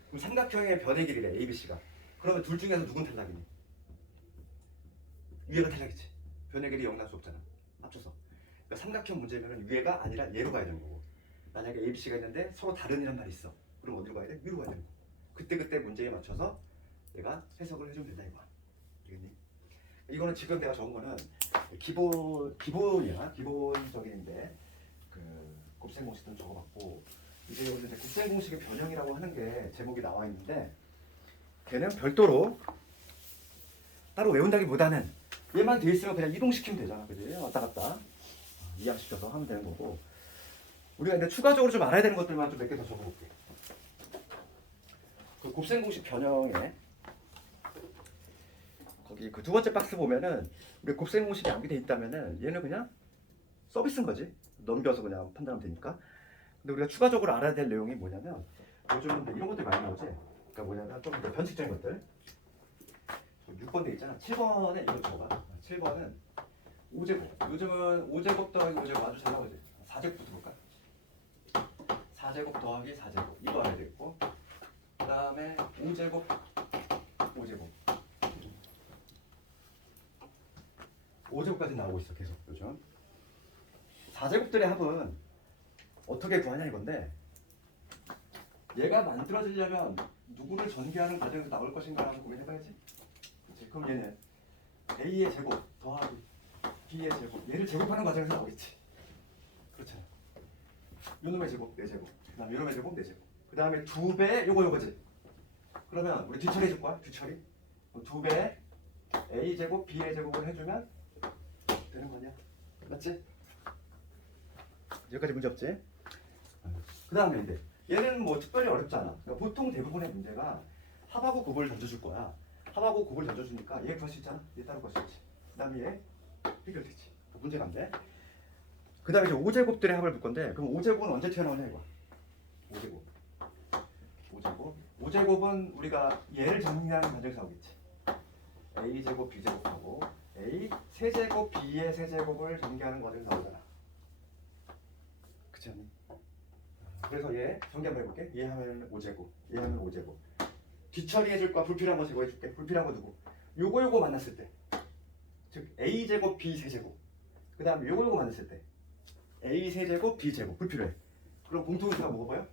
그럼 삼각형의 변의 길이래 ABC가. 그러면 둘 중에서 누군 탈락이니? 위에가 탈락이지. 변의 길이 0 나올 수 없잖아. 합쳐서. 그러니까 삼각형 문제면은 위에가 아니라 얘로 가야 되는 거고 만약에 ABC가 있는데 서로 다른 이란 말이 있어. 그럼 어디로 가야 돼? 위로 가야 되는 거. 그때 문제에 맞춰서 내가 해석을 해주면 된다 이거야. 알겠니? 이거는 지금 내가 적은 거는 기본이야. 기본적인데 그 곱셈 공식들은 적어봤고 이제 여기 곱셈 공식의 변형이라고 하는 게 제목이 나와 있는데 걔는 별도로 따로 외운다기보다는 얘만 돼 있으면 그냥 이동시키면 되잖아, 그지? 왔다 갔다 이해시켜서 하면 되는 거고 우리가 이제 추가적으로 좀 알아야 되는 것들만 좀 몇 개 더 적어볼게. 그 곱셈 공식 변형에 거기 그 두 번째 박스 보면은 우리 곱셈 공식이 암기돼 있다면은 얘는 그냥 서비스인 거지. 넘겨서 그냥 판단하면 되니까. 근데 우리가 추가적으로 알아야 될 내용이 뭐냐면 요즘은 이런 것들이 많이 나오지. 그러니까 뭐냐면 좀 더 변칙적인 것들. 6번 돼 있잖아. 7번에 이거 적어봐. 7번은 5제곱. 요즘은 5제곱 더하기 5제곱 아주 잘 나오지. 4제곱부터 볼까? 4제곱 더하기 4제곱 이거 알아야 되겠고 그 다음에 5제곱 5제곱까지 나오고 있어 계속 요즘. 4제곱들의 합은 어떻게 구하냐 이건데 얘가 만들어지려면 누구를 전개하는 과정에서 나올 것인가 라고 고민해봐야지. 그치? 그럼 얘는 A의 제곱 더하기 B의 제곱 얘를 제곱하는 과정에서 나오겠지. 그렇잖아. 요놈의 제곱 4제곱 그 다음에 요놈의 제곱 4제곱 그 다음에 2배 요거지. 그러면 우리 뒤처리 해줄 거야. 뒤처리 2배 a 제곱 b의 제곱을 해주면 되는 거냐? 맞지? 여기까지 문제 없지? 그 다음에 이제 얘는 뭐 특별히 어렵지 않아. 그러니까 보통 대부분의 문제가 합하고 곱을 던져줄 거야. 합하고 곱을 던져주니까 얘 구할 수 있잖아. 얘 따로 구할 수 있지. 그 다음에 얘 해결되지. 문제가 안 돼. 그 다음에 이제 5제곱들의 합을 볼 건데 그럼 5제곱은 언제 튀어나오냐 이거. 5제곱은 우리가 얘를 정리하는 과정에서 나오겠지. a제곱 b제곱하고 a 세제곱 b의 세제곱을 전개하는 과정에서 나오잖아. 그치 않니? 그래서 얘 전개 한번 해볼게. 얘 하면 5제곱, 얘 하면 5제곱. 뒤처리해줄 거야. 불필요한 거 제거해줄게. 불필요한 거 두고 요거 만났을 때, 즉 a제곱 b 세제곱. 그 다음에 요거 만났을 때 a 세제곱 b 제곱 불필요해. 그럼 공통수가 뭐가 봐요?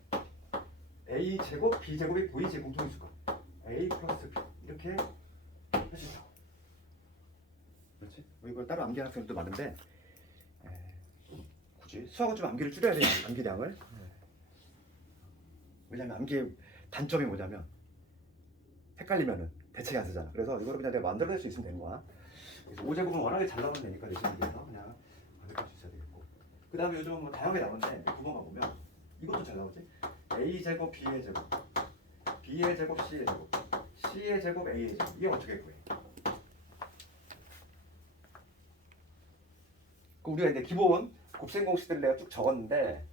a 제곱 b 제곱이 보이지. 공통수가 a 플러스 b 이렇게 해준다고. 그렇지? 이걸 따로 암기하는 학생들도 많은데 굳이 수학은 좀 암기를 줄여야 돼요. 암기량을. 왜냐면 암기의 단점이 뭐냐면 헷갈리면은 대책이 안 쓰잖아. 그래서 이거를 그냥 내가 만들어낼 수 있으면 되는 거야. 그래서 5제곱은 워낙에 잘 나오면 되니까 내시는 데서 그냥 완벽할 수 있어야 되겠고. 그 다음에 요즘은 뭐 다양하게 나오는데 9번만 보면 이것도 잘 나오지. a제곱 b의 제곱, b의 제곱 c의 제곱, c의 제곱 a의 제곱. 이게 어떻게 구해? 우리가 이제 기본 곱셈 공식들을 내가 쭉 적었는데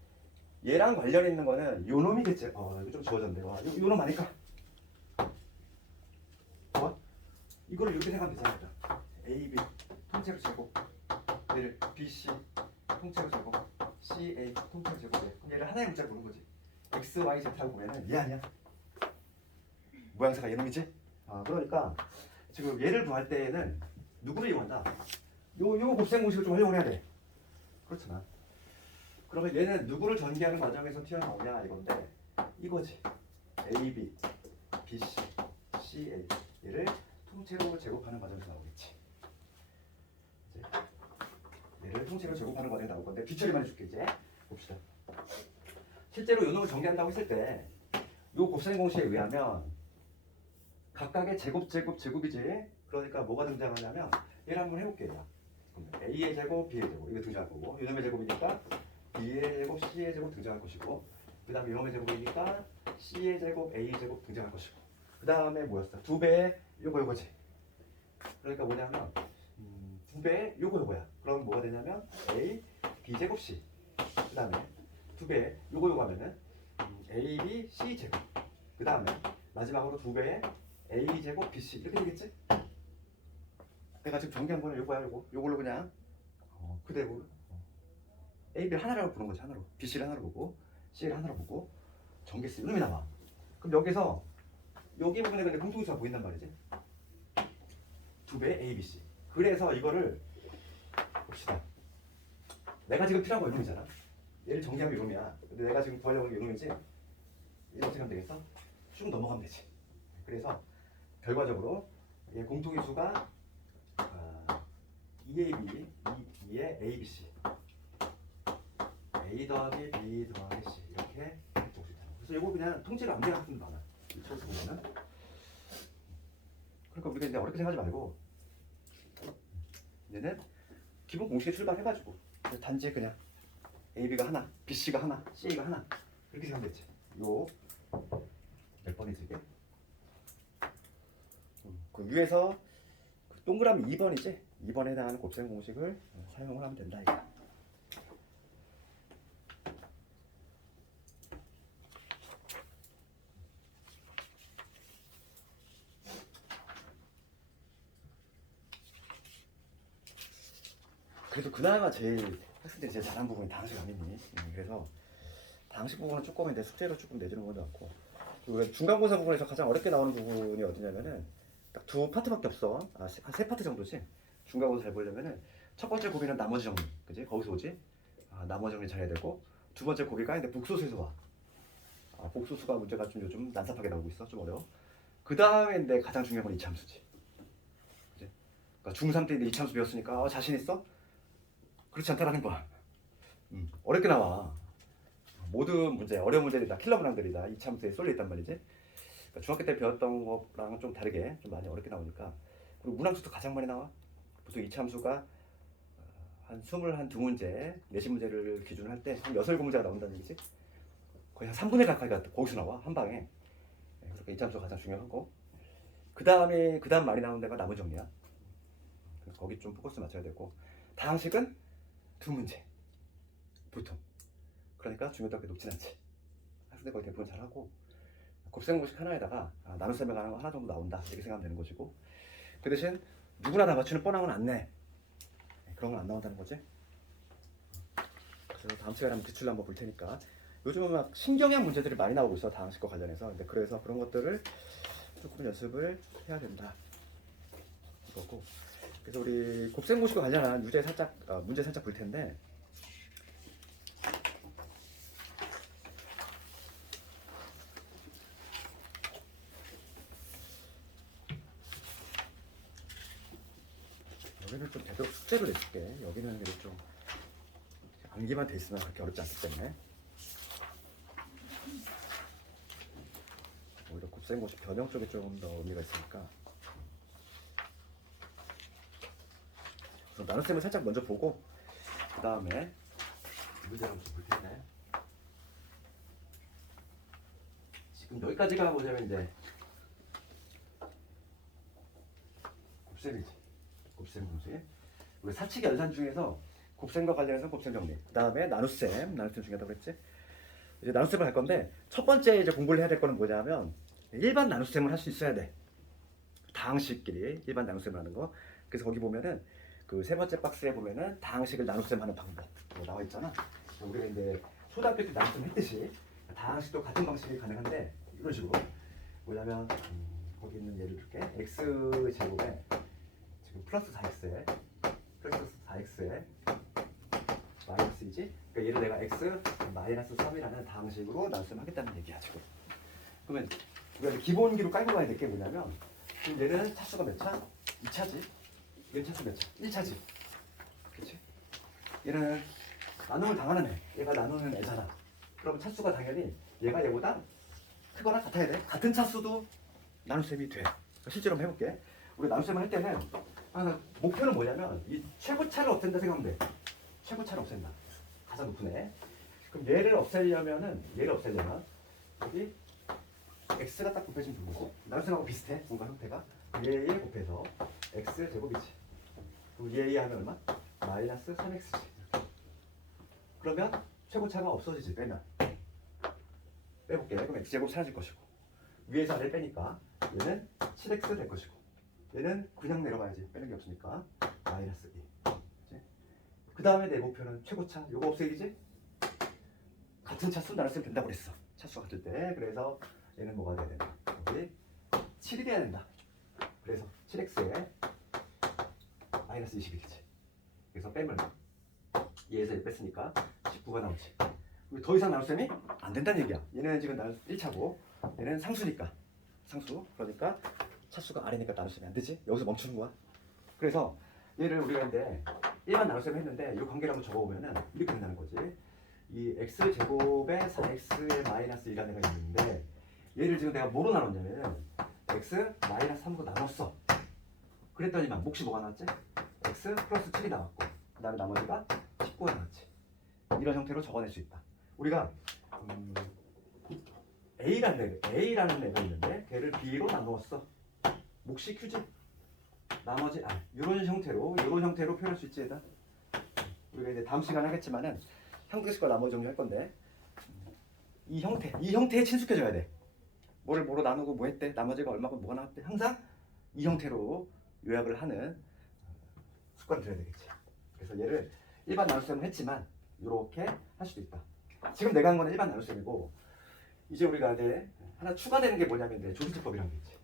얘랑 관련 있는 거는 요 놈이겠지. 이거 좀 지워졌는데. 요 놈 아닐까? 이거를 이렇게 생각하면 되잖아. A, B 통째로 제곱, 얘를 B, C 통째로 제곱, C, A 통째로 제곱해. 그럼 얘를 하나의 문자로 보는 거지. X, Y, Z라고 보면은 얘 아니야. 모양새가 얘놈이지? 그러니까 지금 얘를 구할 때에는 누구를 이용한다? 요 곱셈 공식을 좀 활용을 해야 돼. 그렇잖아. 그러면 얘는 누구를 전개하는 과정에서 튀어나오냐 이건데 이거지. A, B, B, C, C, A 얘를 통째로 제곱하는 과정에서 나오겠지. 이제 얘를 통째로 제곱하는 과정에 나올 건데 뒤처리만 해줄게. 이제 봅시다. 실제로 요 놈을 전개한다고 했을 때 요 곱셈 공식에 의하면 각각의 제곱이지. 그러니까 뭐가 등장하냐면 얘를 한번 해볼게요. A의 제곱, B의 제곱 이거 등장할 거고 요놈의 제곱이니까 B의 제곱, C의 제곱 등장할 것이고 그 다음에 요놈의 제곱이니까 C의 제곱, A의 제곱 등장할 것이고 그 다음에 뭐였어? 2배의 요거지. 그러니까 뭐냐면 2배의 요거야. 그럼 뭐가 되냐면 A, B 제곱 C 그 다음에 2배의 요거 하면은 A, B, C 제곱 그 다음에 마지막으로 2배의 A 제곱, B, C 이렇게 되겠지? 내가 지금 전개한 거는 요거야. 요걸로 그냥 그대로 A, B를 하나라고 보는 거지. 하나로. B, C를 하나로 보고 C를 하나로 보고 전개수 이놈이 나와. 그럼 여기서 여기 부분에 근데 공통수가 보인단 말이지. 2배 A, B, C. 그래서 이거를 봅시다. 내가 지금 필요한 거 이놈이잖아. 얘를 전개하면 이놈이야. 근데 내가 지금 구하려고 하는 게 이놈이지. 이거 어떻게 하면 되겠어? 쭉 넘어가면 되지. 그래서 결과적으로 얘 공통수가 2AB, 2B의 ABC A 더하기 B 더하기 C 이렇게 적을 수 있다. 그래서 이거 그냥 통째로 암기하는 학생도 많아. 이 철수 보면은. 그러니까 우리가 이제 어렵게 생각하지 말고 얘는 기본 공식에 출발해가지고 단지 그냥 AB가 하나, BC가 하나, CA가 하나 이렇게 생각하면 되지. 요 몇 번이지 이게? 그 위에서 그 동그라미 2번이지? 2번에 해당하는 곱셈 공식을 사용을 하면 된다 이거. 그래도 그나마 제일 학생들이 제일 잘한 부분이 당식 아니니. 그래서 당식 부분은 조금 이제 숙제로 조금 내주는 것도 같고 그리고 중간고사 부분에서 가장 어렵게 나오는 부분이 어디냐면은 딱 두 파트밖에 없어. 한 세 파트 정도지. 중간고사 잘 보려면은 첫 번째 고비는 나머지 정리, 그지? 거기서 오지. 나머지 정리 잘해야 되고 두 번째 고비가 이제 복소수에서 와. 복소수가 문제가 좀 요즘 난삽하게 나오고 있어. 좀 어려워. 그 다음에 내 가장 중요한 건 이차함수지. 그지? 그러니까 중3 때 이차함수 배웠으니까 자신 있어? 그렇지 않다라는 거야. 어렵게 나와. 모든 문제, 어려운 문제들이 다 킬러 문항들이 다 이차함수에 쏠려 있단 말이지. 그러니까 중학교 때 배웠던 거랑 좀 다르게 좀 많이 어렵게 나오니까 그리고 문항수도 가장 많이 나와. 보통 이차함수가 한 22문제, 내신 문제를 기준으로 할 때 한 6, 7문제가 나온다는 얘기지. 거의 한 3분의 가까이가 거기서 나와, 한 방에. 그러니까 이차함수가 가장 중요하고, 그 다음 많이 나오는 데가 나무 정리야. 그래서 거기 좀 포커스 맞춰야 되고, 다항식은 2문제 보통. 그러니까 중요도가 높진 않지. 학생들 거의 대부분 잘하고, 곱셈공식 하나에다가 나눗셈에 관한 거 하나 정도 나온다 이렇게 생각하면 되는 것이고, 그 대신 누구나 다 맞추는 뻔한 건 안 내. 그런 건 안 나온다는 거지. 그래서 다음 시간에 한번 기출을 한번 볼 테니까. 요즘은 막 신경향 문제들이 많이 나오고 있어, 다항식과 관련해서. 근데 그래서 그런 것들을 조금 연습을 해야 된다 이거고. 그래서 우리 곱셈공식과 관련한 문제 살짝 볼 텐데, 여기는 좀 되도록 숙제로 낼게. 여기는 그래도 좀 암기만 돼 있으면 그렇게 어렵지 않기 때문에. 오히려 곱셈공식 변형 쪽에 좀 더 의미가 있으니까. 그래서 나눗셈을 살짝 먼저 보고, 그 다음에 문제를 한번 볼 텐데, 지금 여기까지가 뭐냐면 이제 곱셈이지. 곱셈 공식. 우리 사칙 연산 중에서 곱셈과 관련해서 곱셈 정리. 그 다음에 나눗셈 중요하다고 그랬지. 이제 나눗셈을 할 건데, 첫 번째 이제 공부를 해야 될 거는 뭐냐면 일반 나눗셈을 할 수 있어야 돼. 다항식끼리 일반 나눗셈을 하는 거. 그래서 거기 보면은 그 세 번째 박스에 보면은 다항식을 나눗셈 하는 방법 나와 있잖아. 우리가 이제 초등학교 때 나눗셈 했듯이 다항식도 같은 방식이 가능한데, 이런 식으로 뭐냐면 거기 있는 예를 들게, x 제곱에 지금 플러스 4x에 마이너스 2지. 그러니까 얘를 내가 x 마이너스 3이라는 다항식으로 나눗셈 하겠다는 얘기야 지금. 그러면 우리가 기본기로 깔고 가야 될 게 뭐냐면, 지금 얘는 차수가 몇 차? 2차지. 얘는 차수 몇 차? 1차지. 그렇지? 얘는 나눔을 당하는 애. 얘가 나누는 애잖아. 그러면 차수가 당연히 얘가 얘보다 크거나 같아야 돼. 같은 차수도 나눗셈이 돼. 실제로 한번 해볼게. 우리 나눗셈을 할 때는 목표는 뭐냐면 이 최고차를 없앤다 생각하면 돼. 최고차를 없앤다. 가장 높은 애. 그럼 얘를 없애려면 여기 x가 딱 곱해지면 좋은 거고, 나눗셈하고 비슷해. 뭔가 형태가 얘에 곱해서 x 제곱이지. 그럼 얘 하면 얼마? 마이너스 3x지. 그러면 최고차가 없어지지. 빼볼게. 그럼 x제곱 사라질 것이고, 위에서 아래 빼니까 얘는 7x 될 것이고, 얘는 그냥 내려가야지. 빼는 게 없으니까 마이너스 2. 그 다음에 내 목표는 최고차. 요거 없애기지? 같은 차수 나눗셈 된다고 그랬어. 차수가 같을 때. 그래서 얘는 뭐가 돼야 된다? 여기 7이 돼야 된다. 그래서 7x에 마이너스 21이지. 그래서 빼면 얘에서 얘 뺐으니까 19가 나오지. 더 이상 나눗셈이 안 된다는 얘기야. 얘는 지금 1차고 얘는 상수니까. 상수. 그러니까 차수가 아래니까 나눗셈이 안 되지. 여기서 멈추는 거야. 그래서 얘를 우리가 이제 일반 나눗셈 했는데 이 관계를 한번 적어보면은 이렇게 된다는 거지. 이 x 제곱에 4x의 마이너스 1이라는 애가 있는데, 얘를 지금 내가 뭐로 나눴냐면 x 마이너스 3으로 나눴어. 그랬더니만 몫이 뭐가 나왔지? x 플러스 7이 나왔고, 그 다음에 나머지가 19가 나왔지. 이런 형태로 적어낼 수 있다. 우리가 A라는 애가 있는데 걔를 B로 나누었어. 몫이 Q지. 나머지 이런 형태로 표현할 수 있지. 얘다. 우리가 이제 다음 시간에 하겠지만은 형태식과 나머지 정리할 건데, 이 형태에 친숙해져야 돼. 뭐로 나누고 뭐 했대, 나머지가 얼마고 뭐가 나왔대, 항상 이 형태로 요약을 하는 습관을 들여야 되겠지. 그래서 얘를 일반 나눗셈을 했지만 이렇게 할 수도 있다. 지금 내가 한 거는 일반 나눗셈이고, 이제 우리가 이제 하나 추가되는 게 뭐냐면 이제 조리제법이라는 게 있지.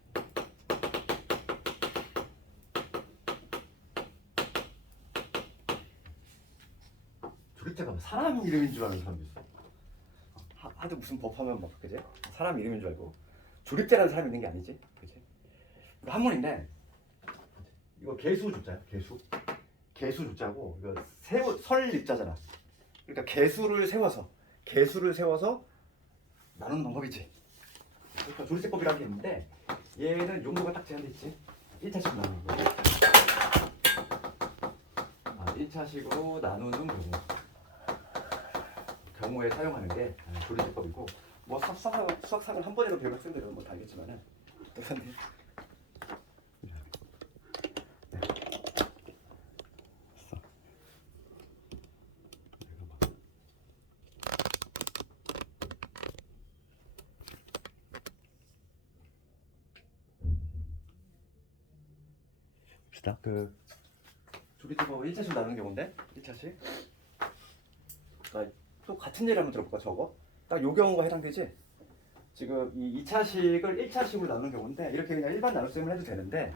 조리제가 사람 이름인 줄 아는 사람도 있어. 하도 무슨 법하면 막 그지? 사람 이름인 줄 알고. 조립제라는 사람이 있는 게 아니지, 그지? 한문인데 이거 개수 조자야. 개수 조자고, 이거 설 입자잖아. 그러니까 개수를 세워서 나누는 방법이지. 그러니까 조리제법이라는 게 있는데, 얘는 용도가 딱 제한돼 있지. 1차식으로 나누는 거예요. 1차식으로 나누는 경우에 사용하는 게 조리제법이고, 뭐 수학상을 한 번이라도 배운 학생들은 뭐 다 알겠지만은 봅시다. 그 조리제법 1차식 나누는 경우인데 1차식 또 같은 예를 한번 들어볼까. 저거 딱 요 경우가 해당되지. 지금 이 2차식을 1차식으로 나누는 경우인데 이렇게 그냥 일반 나눗셈을 해도 되는데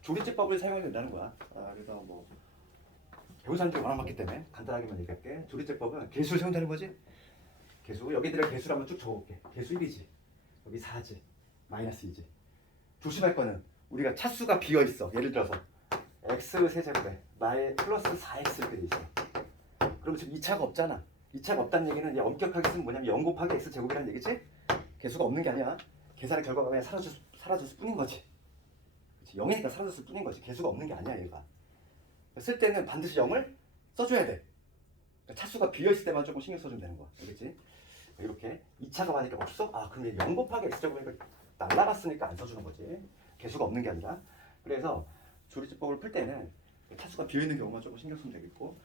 조리제법을 사용해야 된다는 거야. 그래서 뭐 배운 사람들이 워낙 많기 때문에 간단하게만 얘기할게. 조리제법은 개수를 세운다는 거지. 개수, 여기들의 개수를 한번 쭉 적어볼게. 개수 1이지, 여기 4지, 마이너스 2지. 조심할 거는 우리가 차수가 비어있어. 예를 들어서 x 세제곱에 플러스 4x 이렇게 돼 있어. 그러면 지금 2차가 없잖아. 2차가 없다는 얘기는 이제 엄격하게 쓰면 뭐냐면 0 곱하기 x 제곱이라는 얘기지. 개수가 없는 게 아니야. 계산의 결과가 그냥 사라졌을 뿐인 거지. 그치? 0이니까 사라졌을 뿐인 거지. 개수가 없는 게 아니야 얘가. 쓸 때는 반드시 0을 써줘야 돼. 그러니까 차수가 비어있을 때만 조금 신경 써주면 되는 거야. 알겠지? 이렇게 2차가 많으니까 없어? 그럼 얘 0 곱하기 x제곱이니까 날라갔으니까 안 써주는 거지. 개수가 없는 게 아니라. 그래서 조리제법을 풀 때는 차수가 비어있는 경우만 조금 신경 쓰면 되겠고,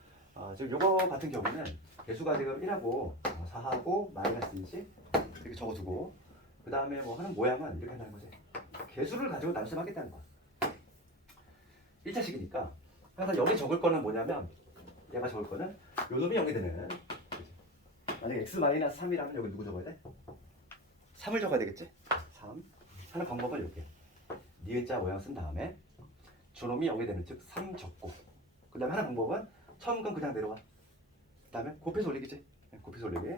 지금 요거 같은 경우는 개수가 지금 1하고 4하고 마이너스 2지 이렇게 적어두고, 그 다음에 뭐 하는 모양은 이렇게 한다는 거지. 개수를 가지고 나눗셈 하겠다는 거야. 1차식이니까. 그래서 여기 적을 거는 뭐냐면, 얘가 적을 거는 요 놈이 0이 되는, 만약에 x-3이라면 여기 누구 적어야 돼? 3을 적어야 되겠지? 3 하는 방법은 이렇게 니은자 모양 쓴 다음에 저놈이 0이 되는, 즉 3 적고, 그 다음에 하는 방법은 처음 건 그냥 내려와. 그 다음에 곱해서 올리기지. 곱해서 올리기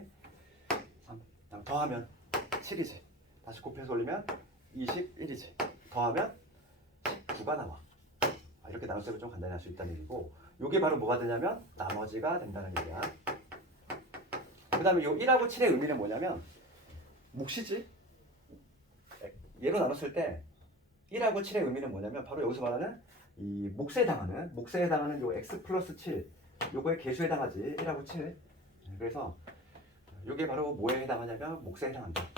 3, 다음 더하면 7이지. 다시 곱해서 올리면 21이지. 더하면 19가 나와. 이렇게 나눗셈을 좀 간단히 할 수 있다는 얘기고, 요게 바로 뭐가 되냐면 나머지가 된다는 얘기야. 그 다음에 요 1하고 7의 의미는 뭐냐면 몫이지. 얘로 나눴을 때 1하고 7의 의미는 뭐냐면 바로 여기서 말하는 이 몫에 해당하는 요 x 플러스 7, 요거의 개수에 해당하지. 1하고 7. 그래서 요게 바로 뭐에 해당하냐면 몫에 해당한다.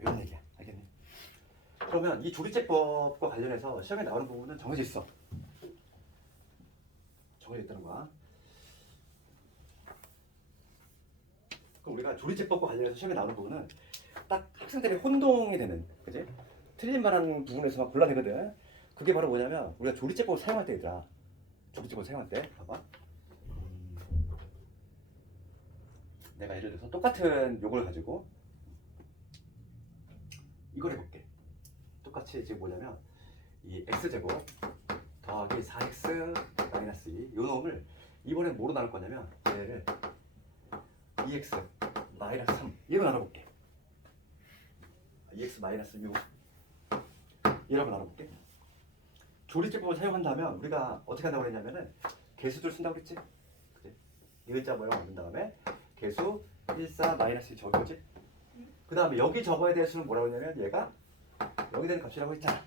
이런 얘기야. 알겠니? 그러면 이 조리제법과 관련해서 시험에 나오는 부분은 정해져 있어. 정해져 있다는 거야. 그럼 우리가 조리제법과 관련해서 시험에 나오는 부분은 딱 학생들이 혼동이 되는, 그지? 틀린 말하는 부분에서 막 골라내거든. 그게 바로 뭐냐면 우리가 조리제법을 사용할 때, 얘들아. 조리제법을 사용할 때 봐봐. 내가 예를 들어서 똑같은 요걸 가지고 이걸 해볼게. 똑같이 지금 뭐냐면 이 x제곱 더하기 4x 마이너스 2, 요 놈을 이번엔 뭐로 나눌 거냐면 얘를 2x 마이너스 3 얘로 나눠볼게. 2x 마이너스 6 얘라고 나눠볼게. 조리제법을 사용한다면 우리가 어떻게 한다고 그랬냐면은 개수들 쓴다고 그랬지? 그치? 니은자 모양 만든 다음에 개수 1, 4 마이너스 2 적을 거지? 그 다음에 여기 적어야 될 수는 뭐라고 했냐면 얘가 여기 되는 값이라고 했잖아.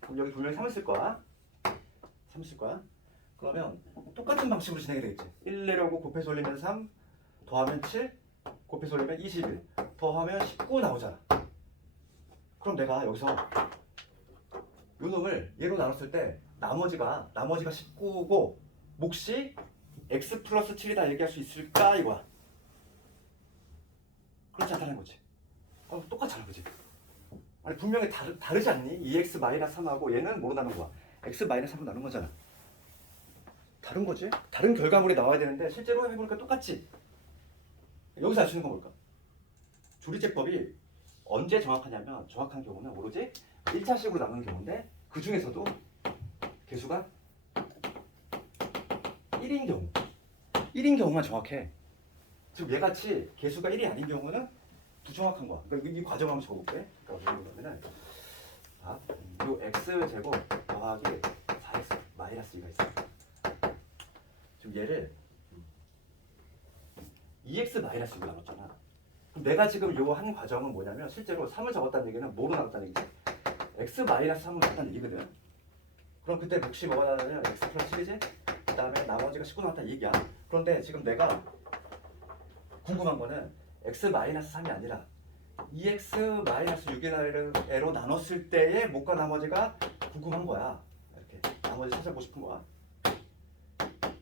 그럼 여기 분명히 3을 쓸 거야. 3을 쓸 거야. 그러면 똑같은 방식으로 진행이 되겠지. 1 내려고 곱해서 올리면 3, 더하면 7, 곱해서 올리면 21, 더하면 19 나오잖아. 그럼 내가 여기서 요 놈을 얘로 나눴을 때 나머지가 19고 몫이 x 플러스 7이다 얘기할 수 있을까 이거야. 그렇지 않다는 거지. 똑같잖아, 그지? 아니 분명히 다르지 않니? 2x 마이너스 3하고 얘는 뭐로 나눈 거야? x 마이너스 3으로 나눈 거잖아. 다른 거지? 다른 결과물이 나와야 되는데 실제로 해보니까 똑같지? 여기서 알 수 있는 건 뭘까? 조리제법이 언제 정확하냐면 정확한 경우는 오로지 1차식으로 나누는 경우인데 그 중에서도 개수가 1인 경우만 정확해. 지금 얘같이 개수가 1이 아닌 경우는 부정확한 거야. 그러니까 이 과정을 한번 적어볼게. 그러니까 어떻게 보면은 요 x제곱 더하기 4x 마이너스 2가 있어. 지금 얘를 2x 마이너스 6로 나눴잖아. 그럼 내가 지금 요 한 과정은 뭐냐면 실제로 3을 적었다는 얘기는 뭐로 나눴다는 얘기지? x 마이너스 3을 갖다는 얘기거든. 그럼 그때 몫이 뭐가 나냐면 x 플러스 7이지? 그 다음에 나머지가 19 나왔다는 얘기야. 그런데 지금 내가 궁금한 거는 x 마이너스 3이 아니라 2x 마이너스 6이로 나눴을 때의 몫과 나머지가 궁금한 거야. 이렇게 나머지 찾아보고 싶은 거야.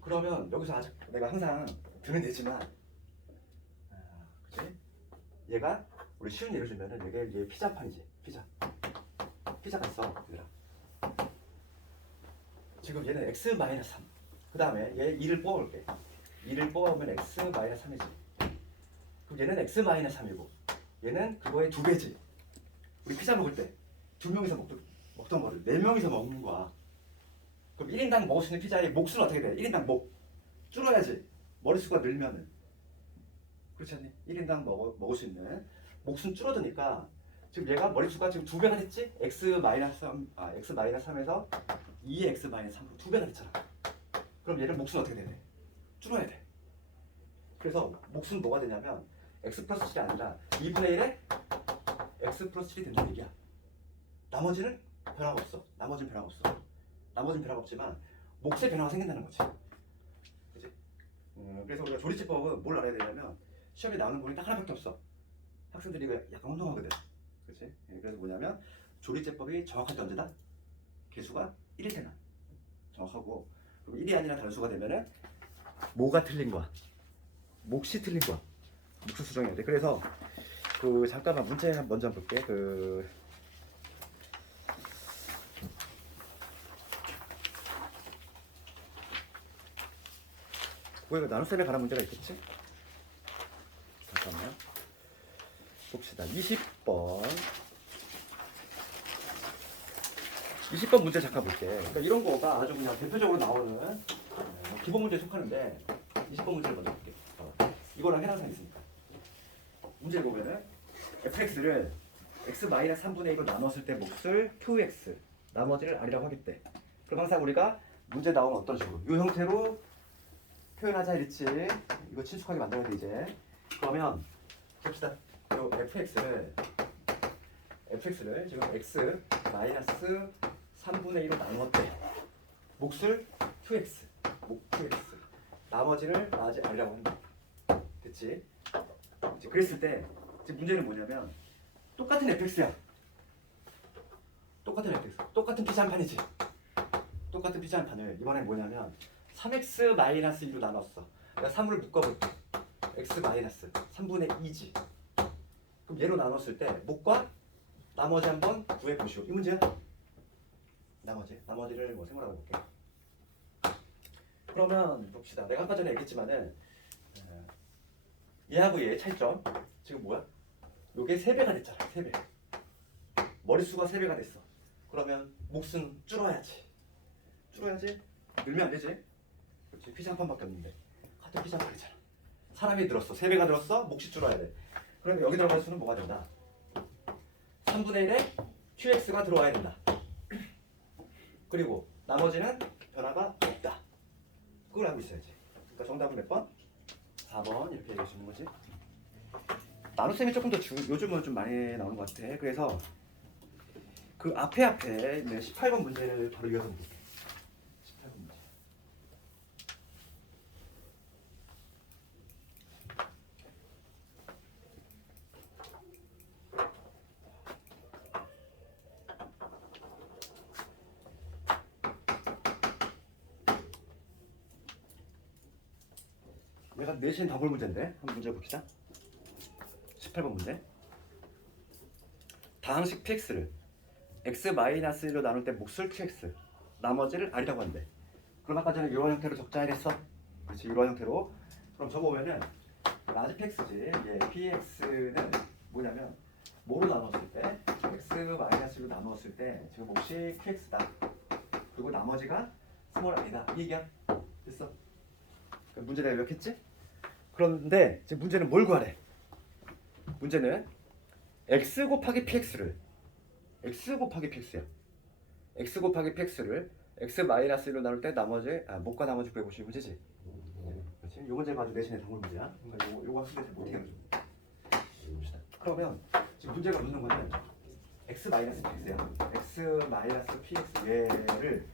그러면 여기서 아직 내가 항상 드는 예지만, 그치? 얘가 우리 쉬운 예를 들면은 얘 피자판이지. 피자가 있어. 얘들아. 지금 얘는 x 마이너스 3. 그 다음에 얘 2를 뽑아볼게. 2를 뽑아보면 x 마이너스 3이지. 그럼 얘는 x 마이너스 3이고 얘는 그거의 2배지. 우리 피자 먹을 때 2명이서 먹던 거를 4명이서 먹는 거야. 그럼 1인당 먹을 수 있는 피자의 몫은 어떻게 돼? 1인당 몫 줄어야지. 머릿수가 늘면은. 그렇지 않니? 1인당 먹을 수 있는 몫은 줄어드니까 지금 얘가 머릿수가 지금 2배가 됐지? x 마이너스 3에서 2x 마이너스 3으로 2배가 됐잖아. 그럼 얘는 몫은 어떻게 되네? 줄어야 돼. 그래서 몫은 뭐가 되냐면 x 플러스 7이 아니라 2분의 1에 x 플러스 7이 된다는 얘기야. 나머지는 변화가 없어. 나머지는 변화가 없지만 몫에 변화가 생긴다는 거지. 그치? 그래서 우리가 조리제법은 뭘 알아야 되냐면 시험에 나오는 부분이 딱 하나밖에 없어. 학생들이 이거 약간 혼동하거든. 그치? 그래서 뭐냐면 조리제법이 정확할 때 언제다? 개수가 1일 때나 정확하고, 그럼 1이 아니라 단수가 되면은 뭐가 틀린 거야? 몫이 틀린 거야. 몫을 수정해야 돼. 그래서 잠깐만 문제 먼저 한번 볼게. 이거 나눗셈에 관한 문제가 있겠지? 잠깐만요. 봅시다. 20번 문제 잠깐 볼게. 그러니까 이런 거가 아주 그냥 대표적으로 나오는 기본 문제에 속하는데 20번 문제를 먼저 볼게. 이거랑 해당사항 있으니까. 문제 보면은 fx를 x-3분의 1로 나눴을 때 몫을 qx, 나머지를 r이라고 하겠대. 그럼 항상 우리가 문제 나오면 어떤 식으로? 이 형태로 표현하자 이랬지. 이거 친숙하게 만들어야 돼 이제. 그러면 봅시다. 요 fx를 지금 x-3분의 1로 나누었대. 몫을 qx, 나머지를 r이라고 한다. 됐지? 그랬을 때 지금 문제는 뭐냐면 똑같은 fx야. 똑같은 피자 한 판이지. 똑같은 피자 한 판을 이번엔 뭐냐면 3x-1로 나눴어. 내가 3을 묶어볼게. x-3분의 2지. 그럼 얘로 나눴을 때 몫과 나머지 한번 구해보시오. 이 문제야. 나머지를 뭐 생각해 볼게. 그러면 봅시다. 내가 아까 전에 얘기했지만은 얘하고 얘의 차이점 지금 뭐야? 요게 3배가 됐잖아. 3배. 머릿수가 3배가 됐어. 그러면 몫은 줄어야지. 늘면 안 되지. 그렇지. 피자 한 판밖에 없는데 같은 피자 한 판이잖아. 사람이 늘었어. 3배가 늘었어. 몫이 줄어야 돼. 그러면 여기 들어갈 수는 뭐가 된다? 3분의 1에 qx가 들어와야 된다. 그리고 나머지는 변화가 없다. 그걸 알고 있어야지. 그러니까 정답은 몇 번? 4번 이렇게 얘기할 수 있는 거지. 나눗셈이 조금 더 요즘은 좀 많이 나오는 것 같아. 그래서 그 앞에 18번 문제를 바로 이어서 볼게. 18번 문제. 내가 내신 다 볼 문제인데 한번 문제 봅시다. 18번 문제. 다항식 px를 x-1로 나눌 때 몫을 qx, 나머지를 r이라고 한대. 그럼 아까 전에 이런 형태로 적자 이랬어. 그렇지, 이런 형태로. 그럼 저거 보면은 라지 px지. px는 뭐냐면 뭐로 나눴을 때 x-1로 나누었을 때 지금 몫이 qx다. 그리고 나머지가 스몰 r이다. 이 얘기야. 됐어. 문제 내가 이렇게 했지? 그런데 지금 문제는 뭘 구하래? 문제는 x 곱하기 px를 x 곱하기 px야. x 곱하기 px를 x-1로 나눌 때 나머지 몫과 나머지 구해보시는 문제지. 그렇지? 요 문제 가지고 내신에 담을 문제야. 그러니까 요거 학생들 잘 못해요. 봅시다. 그러면 지금 문제가 묻는 거는 x 마이너스 px야. x 마이너스 px 얘를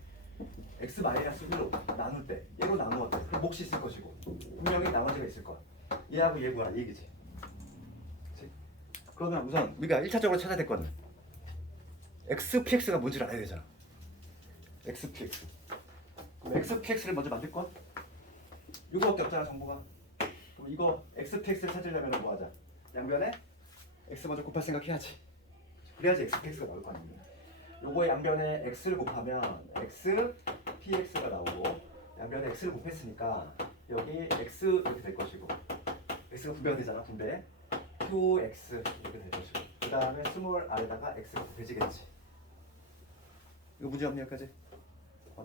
x 마이너스 1로 나눌 때 얘로 나누었대. 그럼 몫이 있을 것이고 분명히 나머지가 있을 거야. 얘하고 얘 구하라 이 얘기지. 그치? 그러면 우선 우리가 1차적으로 찾아야 될 거는 x px가 뭔지를 알아야 되잖아. x px. 그럼 x px를 먼저 만들 건 이거밖에 없잖아 정보가. 그럼 이거 x px를 찾으려면 뭐 하자? 양변에 x 먼저 곱할 생각해야지. 그래야지 x px가 나올 거 아닙니까? 요거의 양변에 x를 곱하면 x px가 나오고 양변에 x를 곱했으니까 여기 x 이렇게 될 것이고 x가 분배가 되잖아. 분배 qx 이렇게 될 것이고 그 다음에 스몰 r에다가 x가 곱해지겠지. 이거 문제 없니 여기까지?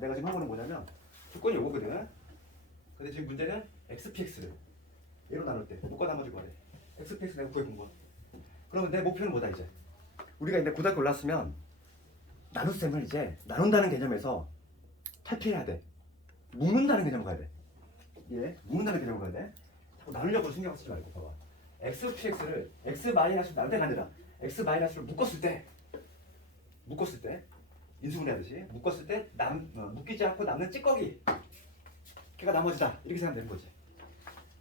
내가 지금 한 거는 뭐냐면 조건이 요거거든. 근데 지금 문제는 x px를 얘로 나눌 때 묶어 나머지 거래. x px 내가 구해본 거야. 그러면 내 목표는 뭐다 이제? 우리가 이제 고등학교 올랐으면 나눗셈을 이제 나눈다는 개념에서 탈피해야 돼. 묶는다는 개념으로 가야 돼. 예, 묶는다는 개념으로 가야 돼. 자꾸 나누려고 신경 쓰지 말고 봐봐. x px를 x 마이너스 나눌 때가 아니라 x 마이너스를 묶었을 때 인수분해 하듯이 묶었을 때 묶이지 않고 남는 찌꺼기 걔가 나머지다 이렇게 생각하면 되는 거지.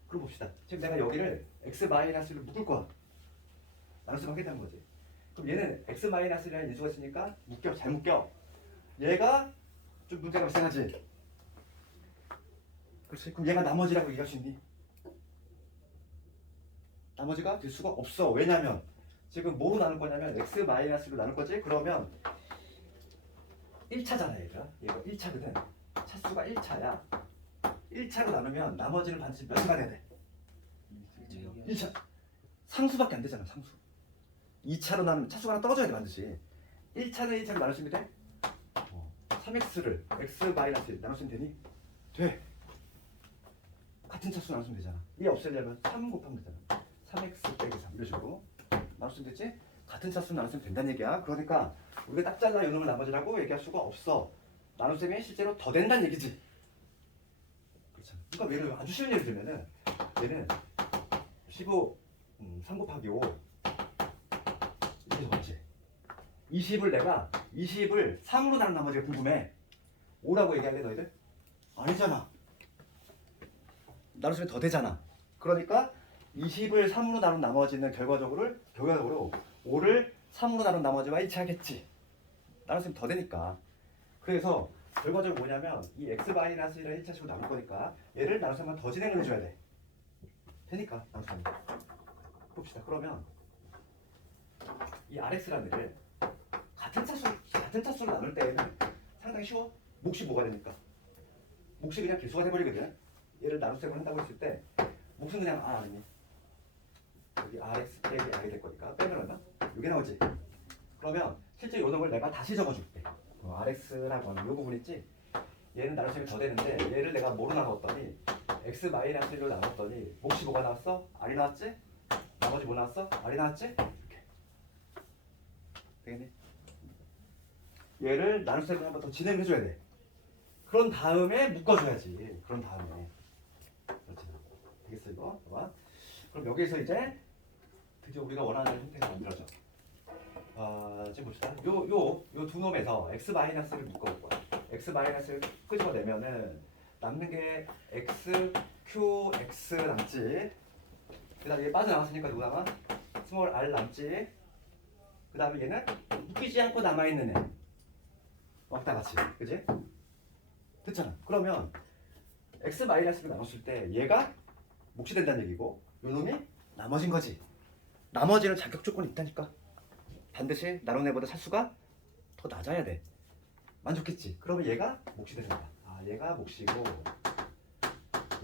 그럼 봅시다. 지금 내가 여기를 x 마이너스를 묶을 거야. 나눗셈 하겠다는 거지. 그럼 얘는 x 마이너스라는 인수가 있으니까 잘 묶여. 얘가 좀 문제가 발생하지. 그렇지. 그럼 얘가 나머지라고 얘기할 수 있니? 나머지가 될 수가 없어. 왜냐면 지금 뭐로 나눌 거냐면 x 마이너스로 나눌 거지. 그러면 1차잖아 얘가. 얘가 1차거든. 차수가 1차야. 1차로 나누면 나머지는 반드시 몇 수가 돼야 돼? 1차. 상수밖에 안 되잖아. 상수. 2차로 나누면 차수가 하나 떨어져야 돼 반드시. 1차는 1차로 나눌 수 있는데 3x를 x 마이너스 1 나눌 수 있는 되니? 돼. 같은 차수 나눌 수 있는 되잖아. 이 없애려면 3 곱하면 되잖아. 3x 빼기 3 이런 식으로 나눌 수 있는 되지? 같은 차수 나눌 수 있으면 된다는 얘기야. 그러니까 우리가 딱 잘라 요놈을 나머지라고 얘기할 수가 없어. 나눗셈이 실제로 더 된다는 얘기지. 그렇잖아. 그러니까 예를 아주 쉬운 예를 들면은 얘는 15 3 곱하기 5 이게 적었지. 20을 3으로 나눈 나머지가 궁금해. 5라고 얘기할래 너희들? 아니잖아. 나눗셈이 더 되잖아. 그러니까 20을 3으로 나눈 나머지는 결과적으로 5를 3으로 나눈 나머지와 일치하겠지. 나눗셈이 더 되니까. 그래서 결과적으로 뭐냐면 이 x-1을 1차식으로 나눌 거니까 얘를 나눗셈만 더 진행을 해줘야 돼. 되니까 나눗셈. 봅시다. 그러면 이 rx라는 애를 같은 차수로 나눌 때에는 상당히 쉬워. 몫이 뭐가 되니까? 몫이 그냥 개수가 돼버리거든. 얘를 나눗셈을 한다고 했을 때 몫은 그냥 r 아니니? 여기 rx 빼기 r이 될 거니까 빼면 얼마? 이게 나오지. 그러면 실제 요 놈을 내가 다시 적어줄게. rx라고 하는 요 부분 있지? 얘는 나눗셈이 더 되는데 얘를 내가 뭐로 나눴더니 x-1로 나눴더니 몫이 뭐가 나왔어? r이 나왔지? 나머지 뭐 나왔어? r이 나왔지? 이렇게 되겠니? 얘를 나눗셈을 한번 더 진행해줘야 돼. 그런 다음에 묶어줘야지. 그런 다음에 그렇지. 되겠어 이거? 봐봐. 그럼 여기에서 이제 드디어 우리가 원하는 형태가 만들어져. 지금 봅시다. 요 두 놈에서 x-를 묶어볼 거야. x-를 끄집어내면은 남는 게 x, q, x 남지. 그 다음에 얘 빠져나왔으니까 누구 남아? 스몰 r 남지. 그 다음에 얘는 묶이지 않고 남아있는 애. 왔다 같이. 그지? 됐잖아. 그러면 x-를 나눴을 때 얘가 몫이 된다는 얘기고 요 놈이 나머진 거지. 나머지는 자격 조건이 있다니까. 반드시 나눈 애보다 차수가 더 낮아야 돼. 만족했지? 그러면 얘가 몫이 된다. 얘가 몫이고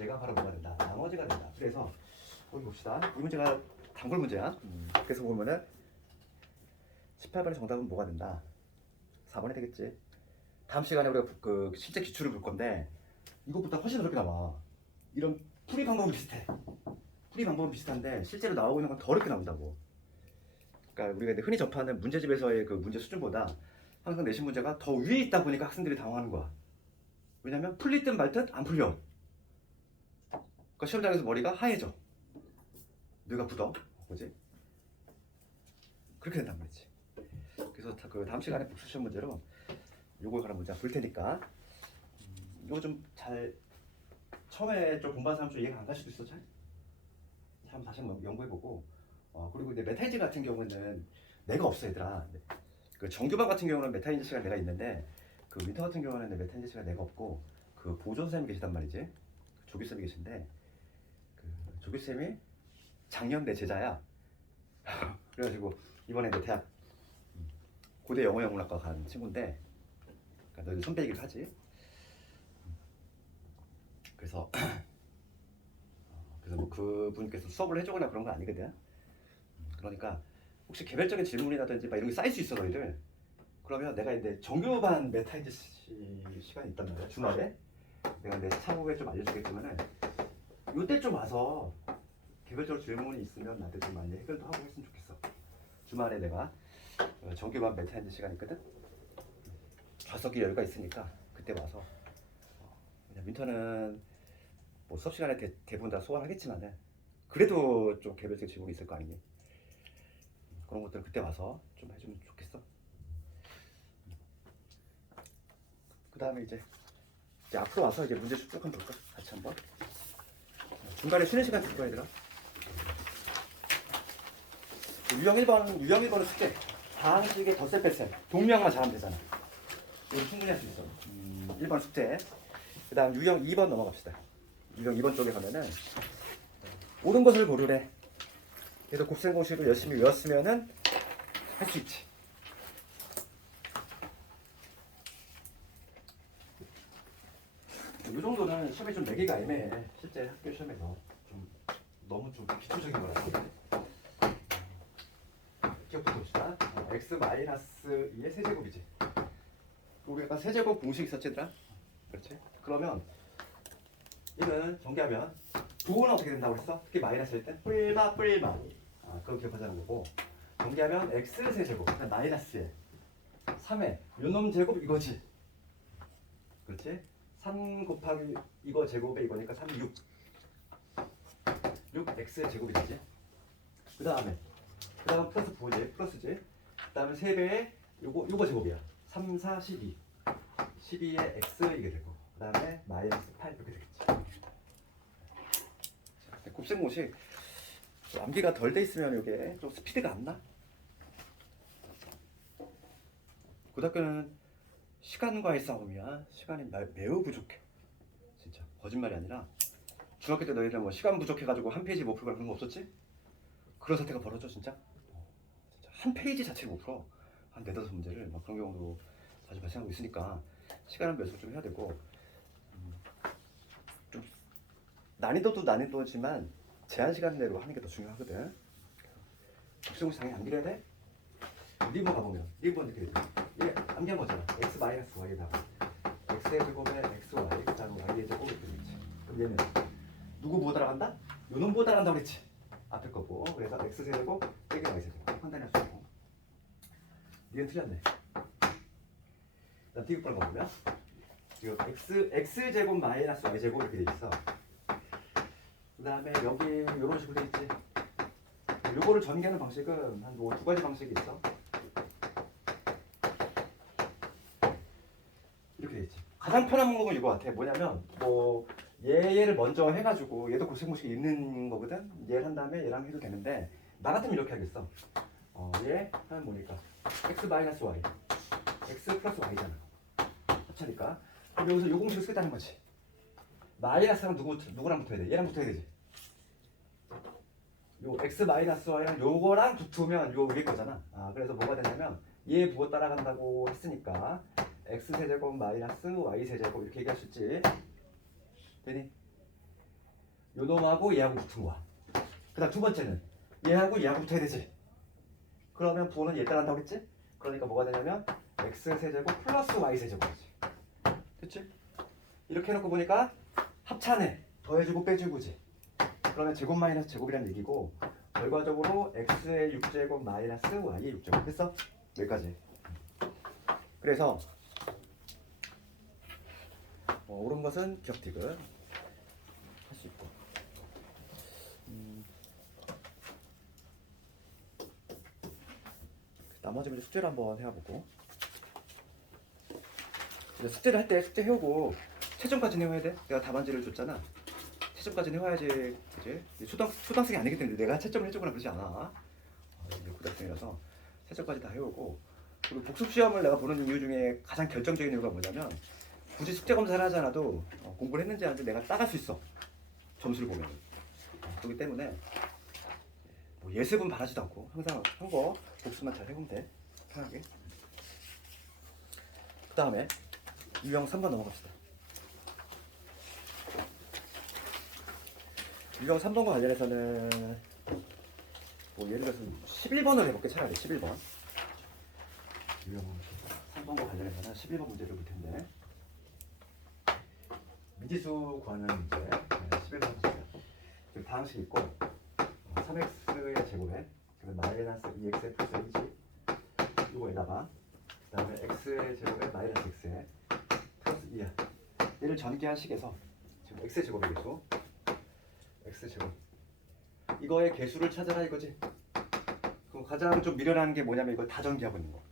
얘가 바로 뭐가 된다? 나머지가 된다. 그래서 여기 봅시다. 이 문제가 단골 문제야. 그래서 보면은 18번의 정답은 뭐가 된다? 4번이 되겠지. 다음 시간에 우리가 그 실제 기출을 볼 건데 이것보다 훨씬 어렵게 나와. 이런 풀이 방법은 비슷해. 풀이 방법은 비슷한데 실제로 나오고 있는 건 더 어렵게 나온다고. 그러니까 우리가 흔히 접하는 문제집에서의 그 문제 수준보다 항상 내신 문제가 더 위에 있다 보니까 학생들이 당황하는 거야. 왜냐면 풀리든 말든 안 풀려. 그러니까 시험장에서 머리가 하얘져. 뇌가 굳어. 뭐지? 그렇게 된단 말이지. 그래서 그래서 그 다음 시간에 복수 시험 문제로 요거에 관한 문제 볼 테니까 요거 좀 잘 처음에 좀 공부한 사람 좀 이해가 안 갈 수도 있어. 참 다시 한번 연구해보고 그리고 이제 메타인지 같은 경우는 내가 없어 얘들아. 그 정규반 같은 경우는 메타인지 시간 내가 있는데 그 윈터 같은 경우는 메타인지 시간 내가 없고 그 보조쌤이 계시단 말이지. 조교쌤이 계신데 그 조교쌤이 작년 내 제자야. 그래가지고 이번에 내 대학 고대 영어영문학과 간 친구인데 그러니까 너희 선배이기도 하지. 그래서 뭐 그분께서 수업을 해주거나 그런 건 아니거든. 그러니까 혹시 개별적인 질문이라든지 막 이런 게 쌓일 수 있어 너희들. 그러면 내가 이제 정규반 메타인지 시간이 있단 말이야 주말에. 내가 내 차후에 좀 알려주겠지만은 요때 좀 와서 개별적으로 질문이 있으면 나한테 좀 많이 해결도 하고 했으면 좋겠어. 주말에 내가 정규반 메타인지 시간 있거든. 좌석이 여유가 있으니까 그때 와서 그냥 윈터는 뭐 수업 시간에 대부분 다 소화하겠지만은 그래도 좀 개별적 질문이 있을 거 아니니. 그런 것들 그때 와서 좀 해주면 좋겠어. 그 다음에 이제 앞으로 와서 이제 문제 쭉 한번 볼까? 같이 한번. 중간에 쉬는 시간 줄 거야 얘들아. 유형 1번은 숙제. 다항식의 덧셈 뺄셈. 동명만 잘하면 되잖아. 이거 충분히 할 수 있어. 1번 숙제. 그 다음 유형 2번 넘어갑시다. 유형 2번 쪽에 가면은 옳은 것을 고르래. 그래서 곱셈 공식을 열심히 외웠으면은 할 수 있지. 이 정도는 시험에 좀 내기가 애매해. 실제 학교 시험에서 좀 너무 좀 기초적인 거라서. 기억부터 봅시다. x-2의 세제곱이지. 그리고 약간 세제곱 공식 있었지 얘들아? 그렇지? 그러면 얘는 전개하면 부호는 어떻게 된다고 그랬어? 특히 마이너스일 때 뿔마. 그거 기억하자는 거고. 전개하면 x 세제곱 마이너스에 3의 요놈 제곱 이거지. 그렇지? 3 곱하기 이거 제곱에 이거니까 3, 6 x 제곱이 되지. 그 다음에 플러스 부호지. 플러스지. 그 다음에 3배에 요거 제곱이야. 3, 4, 12 12에 x 이게 되고 그 다음에 마이너스 8 이렇게 되겠지. 곱셈 공식 암기가 덜 돼 있으면 이게 좀 스피드가 안 나. 고등학교는 시간과의 싸움이야. 시간이 매우 부족해. 진짜 거짓말이 아니라 중학교 때 너희들 뭐 시간 부족해가지고 한 페이지 못 풀고 그런 거 없었지? 그런 사태가 벌어져 진짜. 진짜 한 페이지 자체를 못 풀어. 한 4-5 문제를 막 그런 경우도 자주 발생하고 있으니까 시간은 매수 좀 해야 되고 좀 난이도도 난이도지만 제한 시간 내로 하는 게 더 중요하거든. 곱셈 공식 당연히 암기해야 돼. 리본 가보면 리본 이렇게 되죠. 이게 암기한 거잖아. x-y에다가 x의 제곱에 xy 그 다음에 y의 제곱 이렇게 되겠지. 그럼 얘는 누구 못 따라간다? 요놈 못 따라간다고 그랬지. 앞에 거고. 그래서 x세제곱 빼기 y세제곱 판단할 수 있고. 니은 틀렸네. 난 뒤에 걸 보면 지금 x제곱 마이너스 y제곱 이렇게 돼 있어. 그 다음에 여기 이런 식으로 돼 있지. 요거를 전개하는 방식은 한 뭐 2가지 방식이 있어. 이렇게 돼 있지. 가장 편한 방법은 이거 같아. 뭐냐면 뭐 얘를 먼저 해가지고 얘도 곱셈 공식이 있는 거거든. 얘를 한 다음에 얘랑 해도 되는데 나 같으면 이렇게 하겠어. 얘 하면 뭐니까 x 마이너스 y x 플러스 y잖아. 합차니까 그럼 여기서 요 공식을 쓰겠다는 거지. 마이너스랑 누구랑 붙어야 돼? 얘랑 붙어야 되지. 요 x 마이너스 y랑 요거랑 붙으면 요 위에 거잖아. 그래서 뭐가 되냐면 얘 부호 따라간다고 했으니까 x 세제곱 마이너스 y 세제곱 이렇게 얘기할 수 있지. 되니? 요 놈하고 얘하고 붙은 거야. 그 다음 두 번째는 얘하고 붙어야 되지. 그러면 부호는 얘 따라간다고 했지? 그러니까 뭐가 되냐면 x 세제곱 플러스 y 세제곱이지. 됐지? 이렇게 해놓고 보니까 합차네. 더해주고 빼주고지. 그러면 제곱 마이너스 제곱이라는 얘기고 결과적으로 x의 6제곱 마이너스 y의 6제곱 됐어? 여기까지. 그래서 옳은 것은 기억디귿 할 수 있고 그 나머지 문제 숙제를 한번 해보고. 이제 숙제를 할 때 숙제 해오고 채점까지는 해야 돼. 내가 답안지를 줬잖아. 채점까지는 해와야지, 그지? 초등학생이 아니기 때문에 내가 채점을 해주거나 그러지 않아. 이제 고등학생이라서 채점까지 다 해오고. 그리고 복습 시험을 내가 보는 이유 중에 가장 결정적인 이유가 뭐냐면 굳이 숙제 검사를 하지 않아도 공부를 했는지 안 했는지 내가 따갈 수 있어. 점수를 보면. 그렇기 때문에 뭐 예습은 바라지도 않고 항상 한 거 복습만 잘 해보면 돼. 편하게. 그 다음에 유형 3번 넘어갑시다. 유형 3번과 관련해서는 뭐 예를 들어서 11번을 해볼게. 차라리 11번. 유형 3번과 관련해서는 11번 문제를 볼 텐데 미지수 구하는 문제 11번 문제야. 지금 다항식 있고 3x의 제곱에 마이너스 2x 플러스 1지 이거에다가 그 다음에 x의 제곱에 마이너스 x에 플러스 2야. 얘를 전개한 식에서 지금 x의 제곱의 개수 x제곱 이거의 개수를 찾아라 이거지. 그럼 가장 좀 미련한 게 뭐냐면 이걸 다 전개하고 있는 거.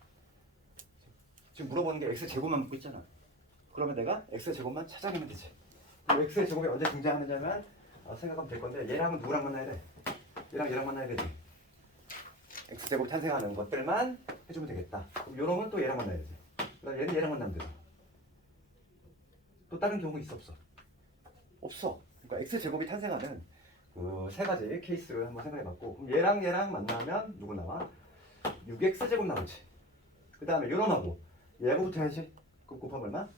지금 물어보는 게 x제곱만 묻고 있잖아. 그러면 내가 x제곱만 찾아내면 되지. 그럼 x의 제곱이 언제 등장하느냐면 생각하면 될 건데 얘랑은 누구랑 만나야 돼? 얘랑 만나야 되지. x제곱 탄생하는 것들만 해주면 되겠다. 그럼 요놈은 또 얘랑 만나야 되지. 그다음 얘는 얘랑 만나면 되지. 또 다른 경우 있어 없어? 없어. 그러니까 x제곱이 탄생하는 그 세 가지 케이스를 한번 생각해봤고 그럼 얘랑 만나면 누구 나와? 6x제곱 나오지. 그 다음에 요놈하고 얘하고 붙어야지. 그럼 곱하면 얼마?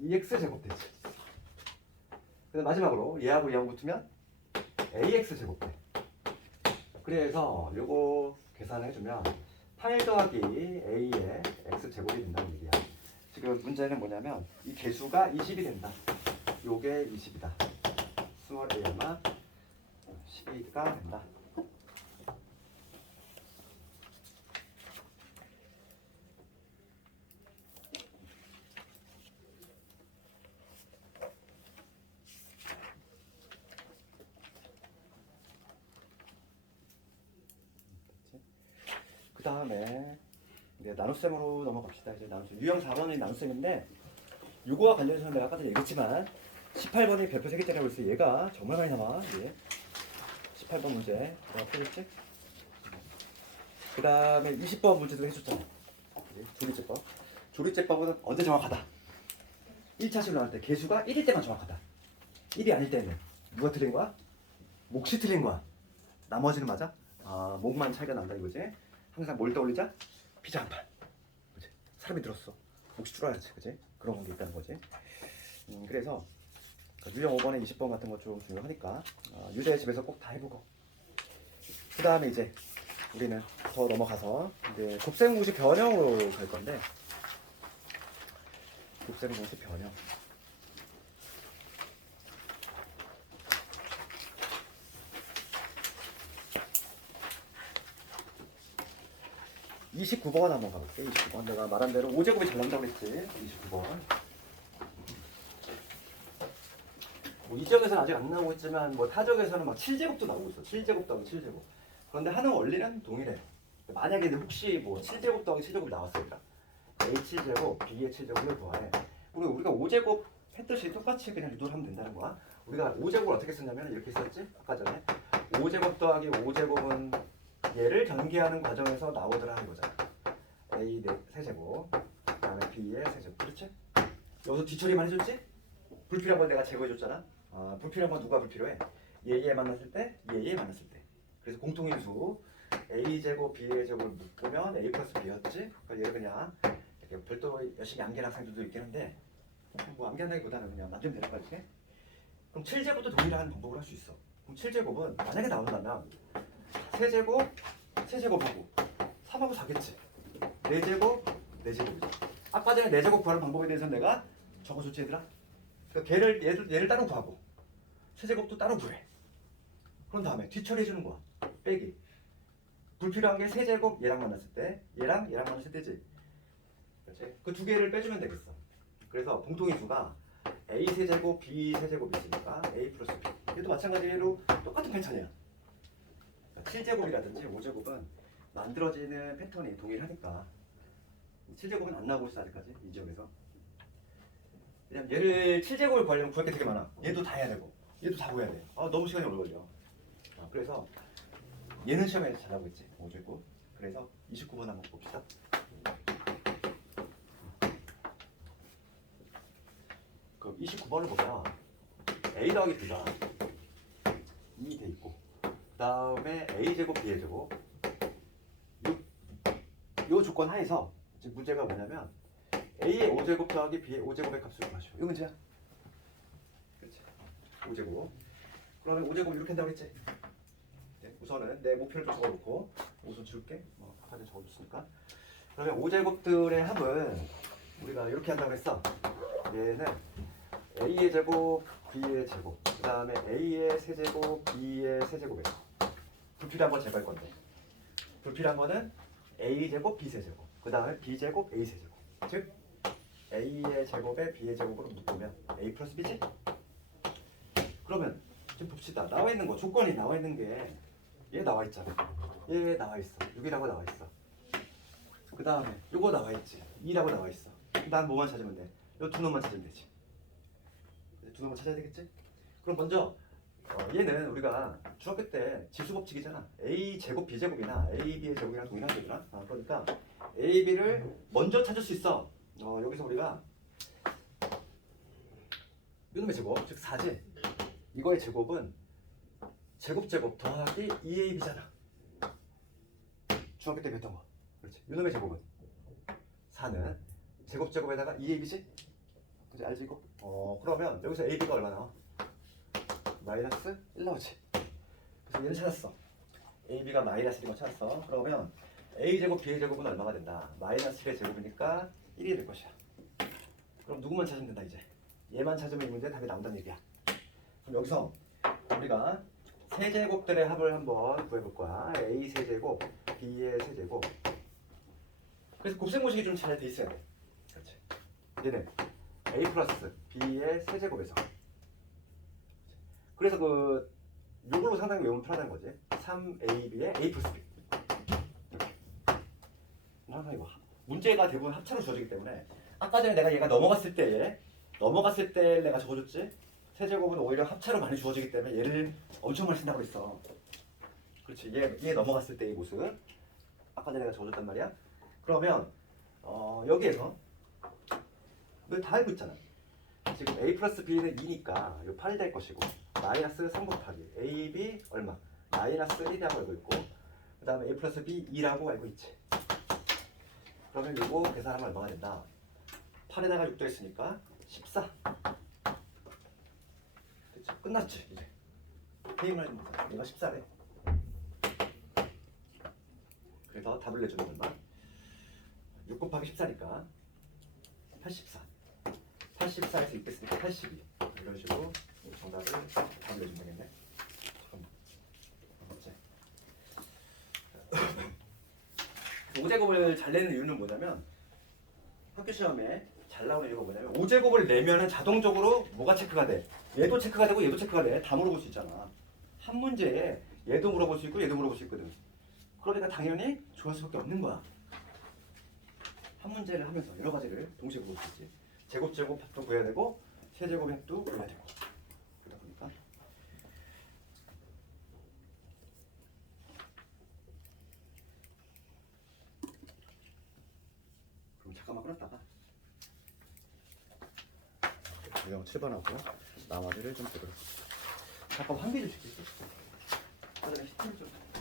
2x제곱 되지. 그 다음 마지막으로 얘하고 붙으면 ax제곱 돼. 그래서 요거 계산을 해주면 8 더하기 a의 x제곱이 된다는 얘기야. 지금 문제는 뭐냐면 이 개수가 20이 된다. 요게 20이다. 스몰 a마 12가 된다. 그 다음에 나눗셈으로 넘어갑시다. 이제 나눗셈. 유형 4번이 나눗셈인데 요거와 관련해서 내가 아까도 얘기했지만 18번이 별표 3개짜리라고 했어요. 얘가 정말 많이 나와. 예. 18번 문제 내가 풀었지? 그 다음에 20번 문제도 해줬잖아. 조리제법. 조리제법은 언제 정확하다? 1차식으로 나올 때 개수가 1일 때만 정확하다. 1이 아닐 때는 누가 틀린 거야? 몫이 틀린 거야. 나머지는 맞아? 목만 차이가 난다 이거지? 항상 뭘 떠올리자? 피자 한 판. 그치? 사람이 들었어. 몫이 줄어야지. 그치? 그런 게 있다는 거지. 그래서 유형 5번에 20번 같은 거 좀 중요하니까 유대 집에서 꼭 다 해보고 그 다음에 이제 우리는 더 넘어가서 이제 곱셈 공식 변형으로 갈 건데 곱셈 공식 변형 29번 한번 가볼게요. 29번 내가 말한 대로 5제곱이 잘 나온다고 그랬지. 29번 뭐 이 지역에서는 아직 안 나오고 있지만 뭐 타적에서는 막 7제곱도 나오고 있어. 7제곱 더하기 7제곱. 그런데 하는 원리는 동일해. 만약에 혹시 뭐 7제곱 더하기 7제곱 나왔을까? A7제곱, B의 7제곱을 구하해. 우리가 5제곱 했듯이 똑같이 그냥 유도를 하면 된다는 거야. 우리가 5제곱을 어떻게 썼냐면 이렇게 썼지? 아까 전에 5제곱 더하기 5제곱은 얘를 전개하는 과정에서 나오더라 이거잖아. A 세제곱, 그 다음에 B의 세제곱. 그렇지? 여기서 뒤처리만 해줬지? 불필요한 건 내가 제거해줬잖아. 불필요한 건 누가 불필요해? 얘 만났을 때, 얘 만났을 때. 그래서 공통인수 A제곱, B의 제곱을 묶으면 A 플러스 B였지? 그러니까 얘를 그냥 이렇게 별도로 열심히 암기하는 학생들도 있긴 한데 뭐 암기한다기보다는 그냥 만들면 되는 거지. 그럼 7제곱도 동일한 방법을 할 수 있어. 그럼 7제곱은 만약에 나온다면 세제곱, 세제곱하고 3하고 4겠지. 4제곱, 4제곱이지. 아까 전에 4제곱 구하는 방법에 대해서 내가 적어줬지 얘들아? 그러니까 얘를 따로 구하고 세제곱도 따로 구해. 그런 다음에 뒤처리해주는 거야. 빼기. 불필요한 게 세제곱 얘랑 만났을 때 얘랑 만났을 때지. 그렇지? 그 두 개를 빼주면 되겠어. 그래서 공통인수가 A 세제곱, B 세제곱이 있으니까 A 플러스 B. 얘도 마찬가지로 똑같은 패턴이야. 7제곱이라든지 5제곱은 만들어지는 패턴이 동일하니까 7제곱은 안 나오고 있어 아직까지 이 지역에서. 왜냐면 얘를 7제곱을 구하려면 구할 게 되게 많아. 얘도 다 해야 되고 얘도 다 구해야 돼. 너무 시간이 오래 걸려. 그래서 얘는 시험에 잘 나오고 있지 5제곱. 그래서 29번 한번 봅시다. 그럼 29번을 보면 a 더하기 b가 2 돼 있고 그 다음에 a제곱 b제곱 요 조건 하에서 지금 문제가 뭐냐면 a의 5제곱 더하기 b의 5제곱의 값을 구하시오. 이거 문제야. 그렇지. 5제곱. 그러면 5제곱 이렇게 한다고 했지. 우선은 내 목표를 좀 적어놓고 우선 줄게. 아까 적어줬으니까. 그러면 5제곱들의 합은 우리가 이렇게 한다고 했어. 얘는 a의 제곱, b의 제곱, 그 다음에 a의 세제곱, b의 세제곱에서 불필요한 건 제거할 건데 불필요한 거는 a 제곱, b 세제곱, 그 다음에 b 제곱, a 세제곱. 즉 a의 제곱에 b의 제곱으로 묶으면 a 플러스 b지? 그러면 지금 봅시다. 나와 있는 거 조건이 나와 있는 게 얘 나와 있잖아. 얘 나와 있어. 6이라고 나와 있어. 그 다음에 요거 나와 있지. 2라고 나와 있어. 난 뭐만 찾으면 돼? 요 두 놈만 찾으면 되지. 두 놈만 찾아야 되겠지? 그럼 먼저 얘는 우리가 중학교 때 지수 법칙이잖아. a 제곱 b 제곱이나 a b의 제곱이랑 동일한 거구나. 그러니까 a b를 먼저 찾을 수 있어. 여기서 우리가 요놈의 제곱, 즉 4지. 이거의 제곱은 제곱 더하기 2ab잖아. 중학교 때 배웠던 거. 그렇지. 요놈의 제곱은 4는 제곱에다가 2ab지? 그치? 알지 이거? 그러면 여기서 ab가 얼마 나와? 마이너스 1 나오지. 그래서 얘를 찾았어. ab가 마이너스 1인 거 찾았어. 그러면 a제곱 b의 제곱은 얼마가 된다? 마이너스 1의 제곱이니까 1이 될 것이야. 그럼 누구만 찾으면 된다 이제. 얘만 찾으면 이 문제 답이 나온다는 얘기야. 그럼 여기서 우리가 세제곱들의 합을 한번 구해볼 거야. a 세제곱, b의 세제곱. 그래서 곱셈공식이 좀 잘 돼 있어야 돼. 그렇지. 얘는 a 플러스 b의 세제곱에서. 그래서 요걸로 상당히 외우면 편하다는 거지. 3ab의 a 플러스 b. 이렇게. 항상 이거 문제가 대부분 합차로 주어지기 때문에 아까 전에 내가 얘가 넘어갔을 때 내가 적어줬지. 세제곱은 오히려 합차로 많이 주어지기 때문에 얘를 엄청 많이 쓴다고 그랬어. 그렇지. 얘 넘어갔을 때의 모습. 아까 전에 내가 적어줬단 말이야. 그러면 여기에서 너 다 알고 있잖아. 지금 a 플러스 b는 2니까 이 8이 될 것이고 마이너스 3 곱하기 ab 얼마? 마이너스 1이라고 알고 있고 그 다음에 a 플러스 b 2라고 알고 있지. 그러면 이거 계산하면 얼마가 된다? 8에다가 6 더했으니까 14. 됐지? 끝났지 이제. 게임을 하지 못해. 얘가 14래. 그래서 답을 내주는 얼마? 6 곱하기 14니까 84. 84에서 6 뺐으니까 82. 이런 식으로 정답을 답을 내주면 되겠네. 잠깐만. 맞지? 5제곱을 잘 내는 이유는 뭐냐면 학교 시험에 잘 나오는 이유가 뭐냐면 5제곱을 내면은 자동적으로 뭐가 체크가 돼? 얘도 체크가 되고 얘도 체크가 돼. 다 물어볼 수 있잖아. 한 문제에 얘도 물어볼 수 있고 얘도 물어볼 수 있거든. 그러니까 당연히 좋아할 수밖에 없는 거야. 한 문제를 하면서 여러 가지를 동시에 물어볼 수 있지. 제곱 합도 구해야 되고 세제곱 합도 구해야 되고. 그러다 보니까 그럼 잠깐만 끊었다가 유형 7번 하고 나머지를 좀 보도록. 잠깐 환기 좀 시킬게. 화장실 10분 좀.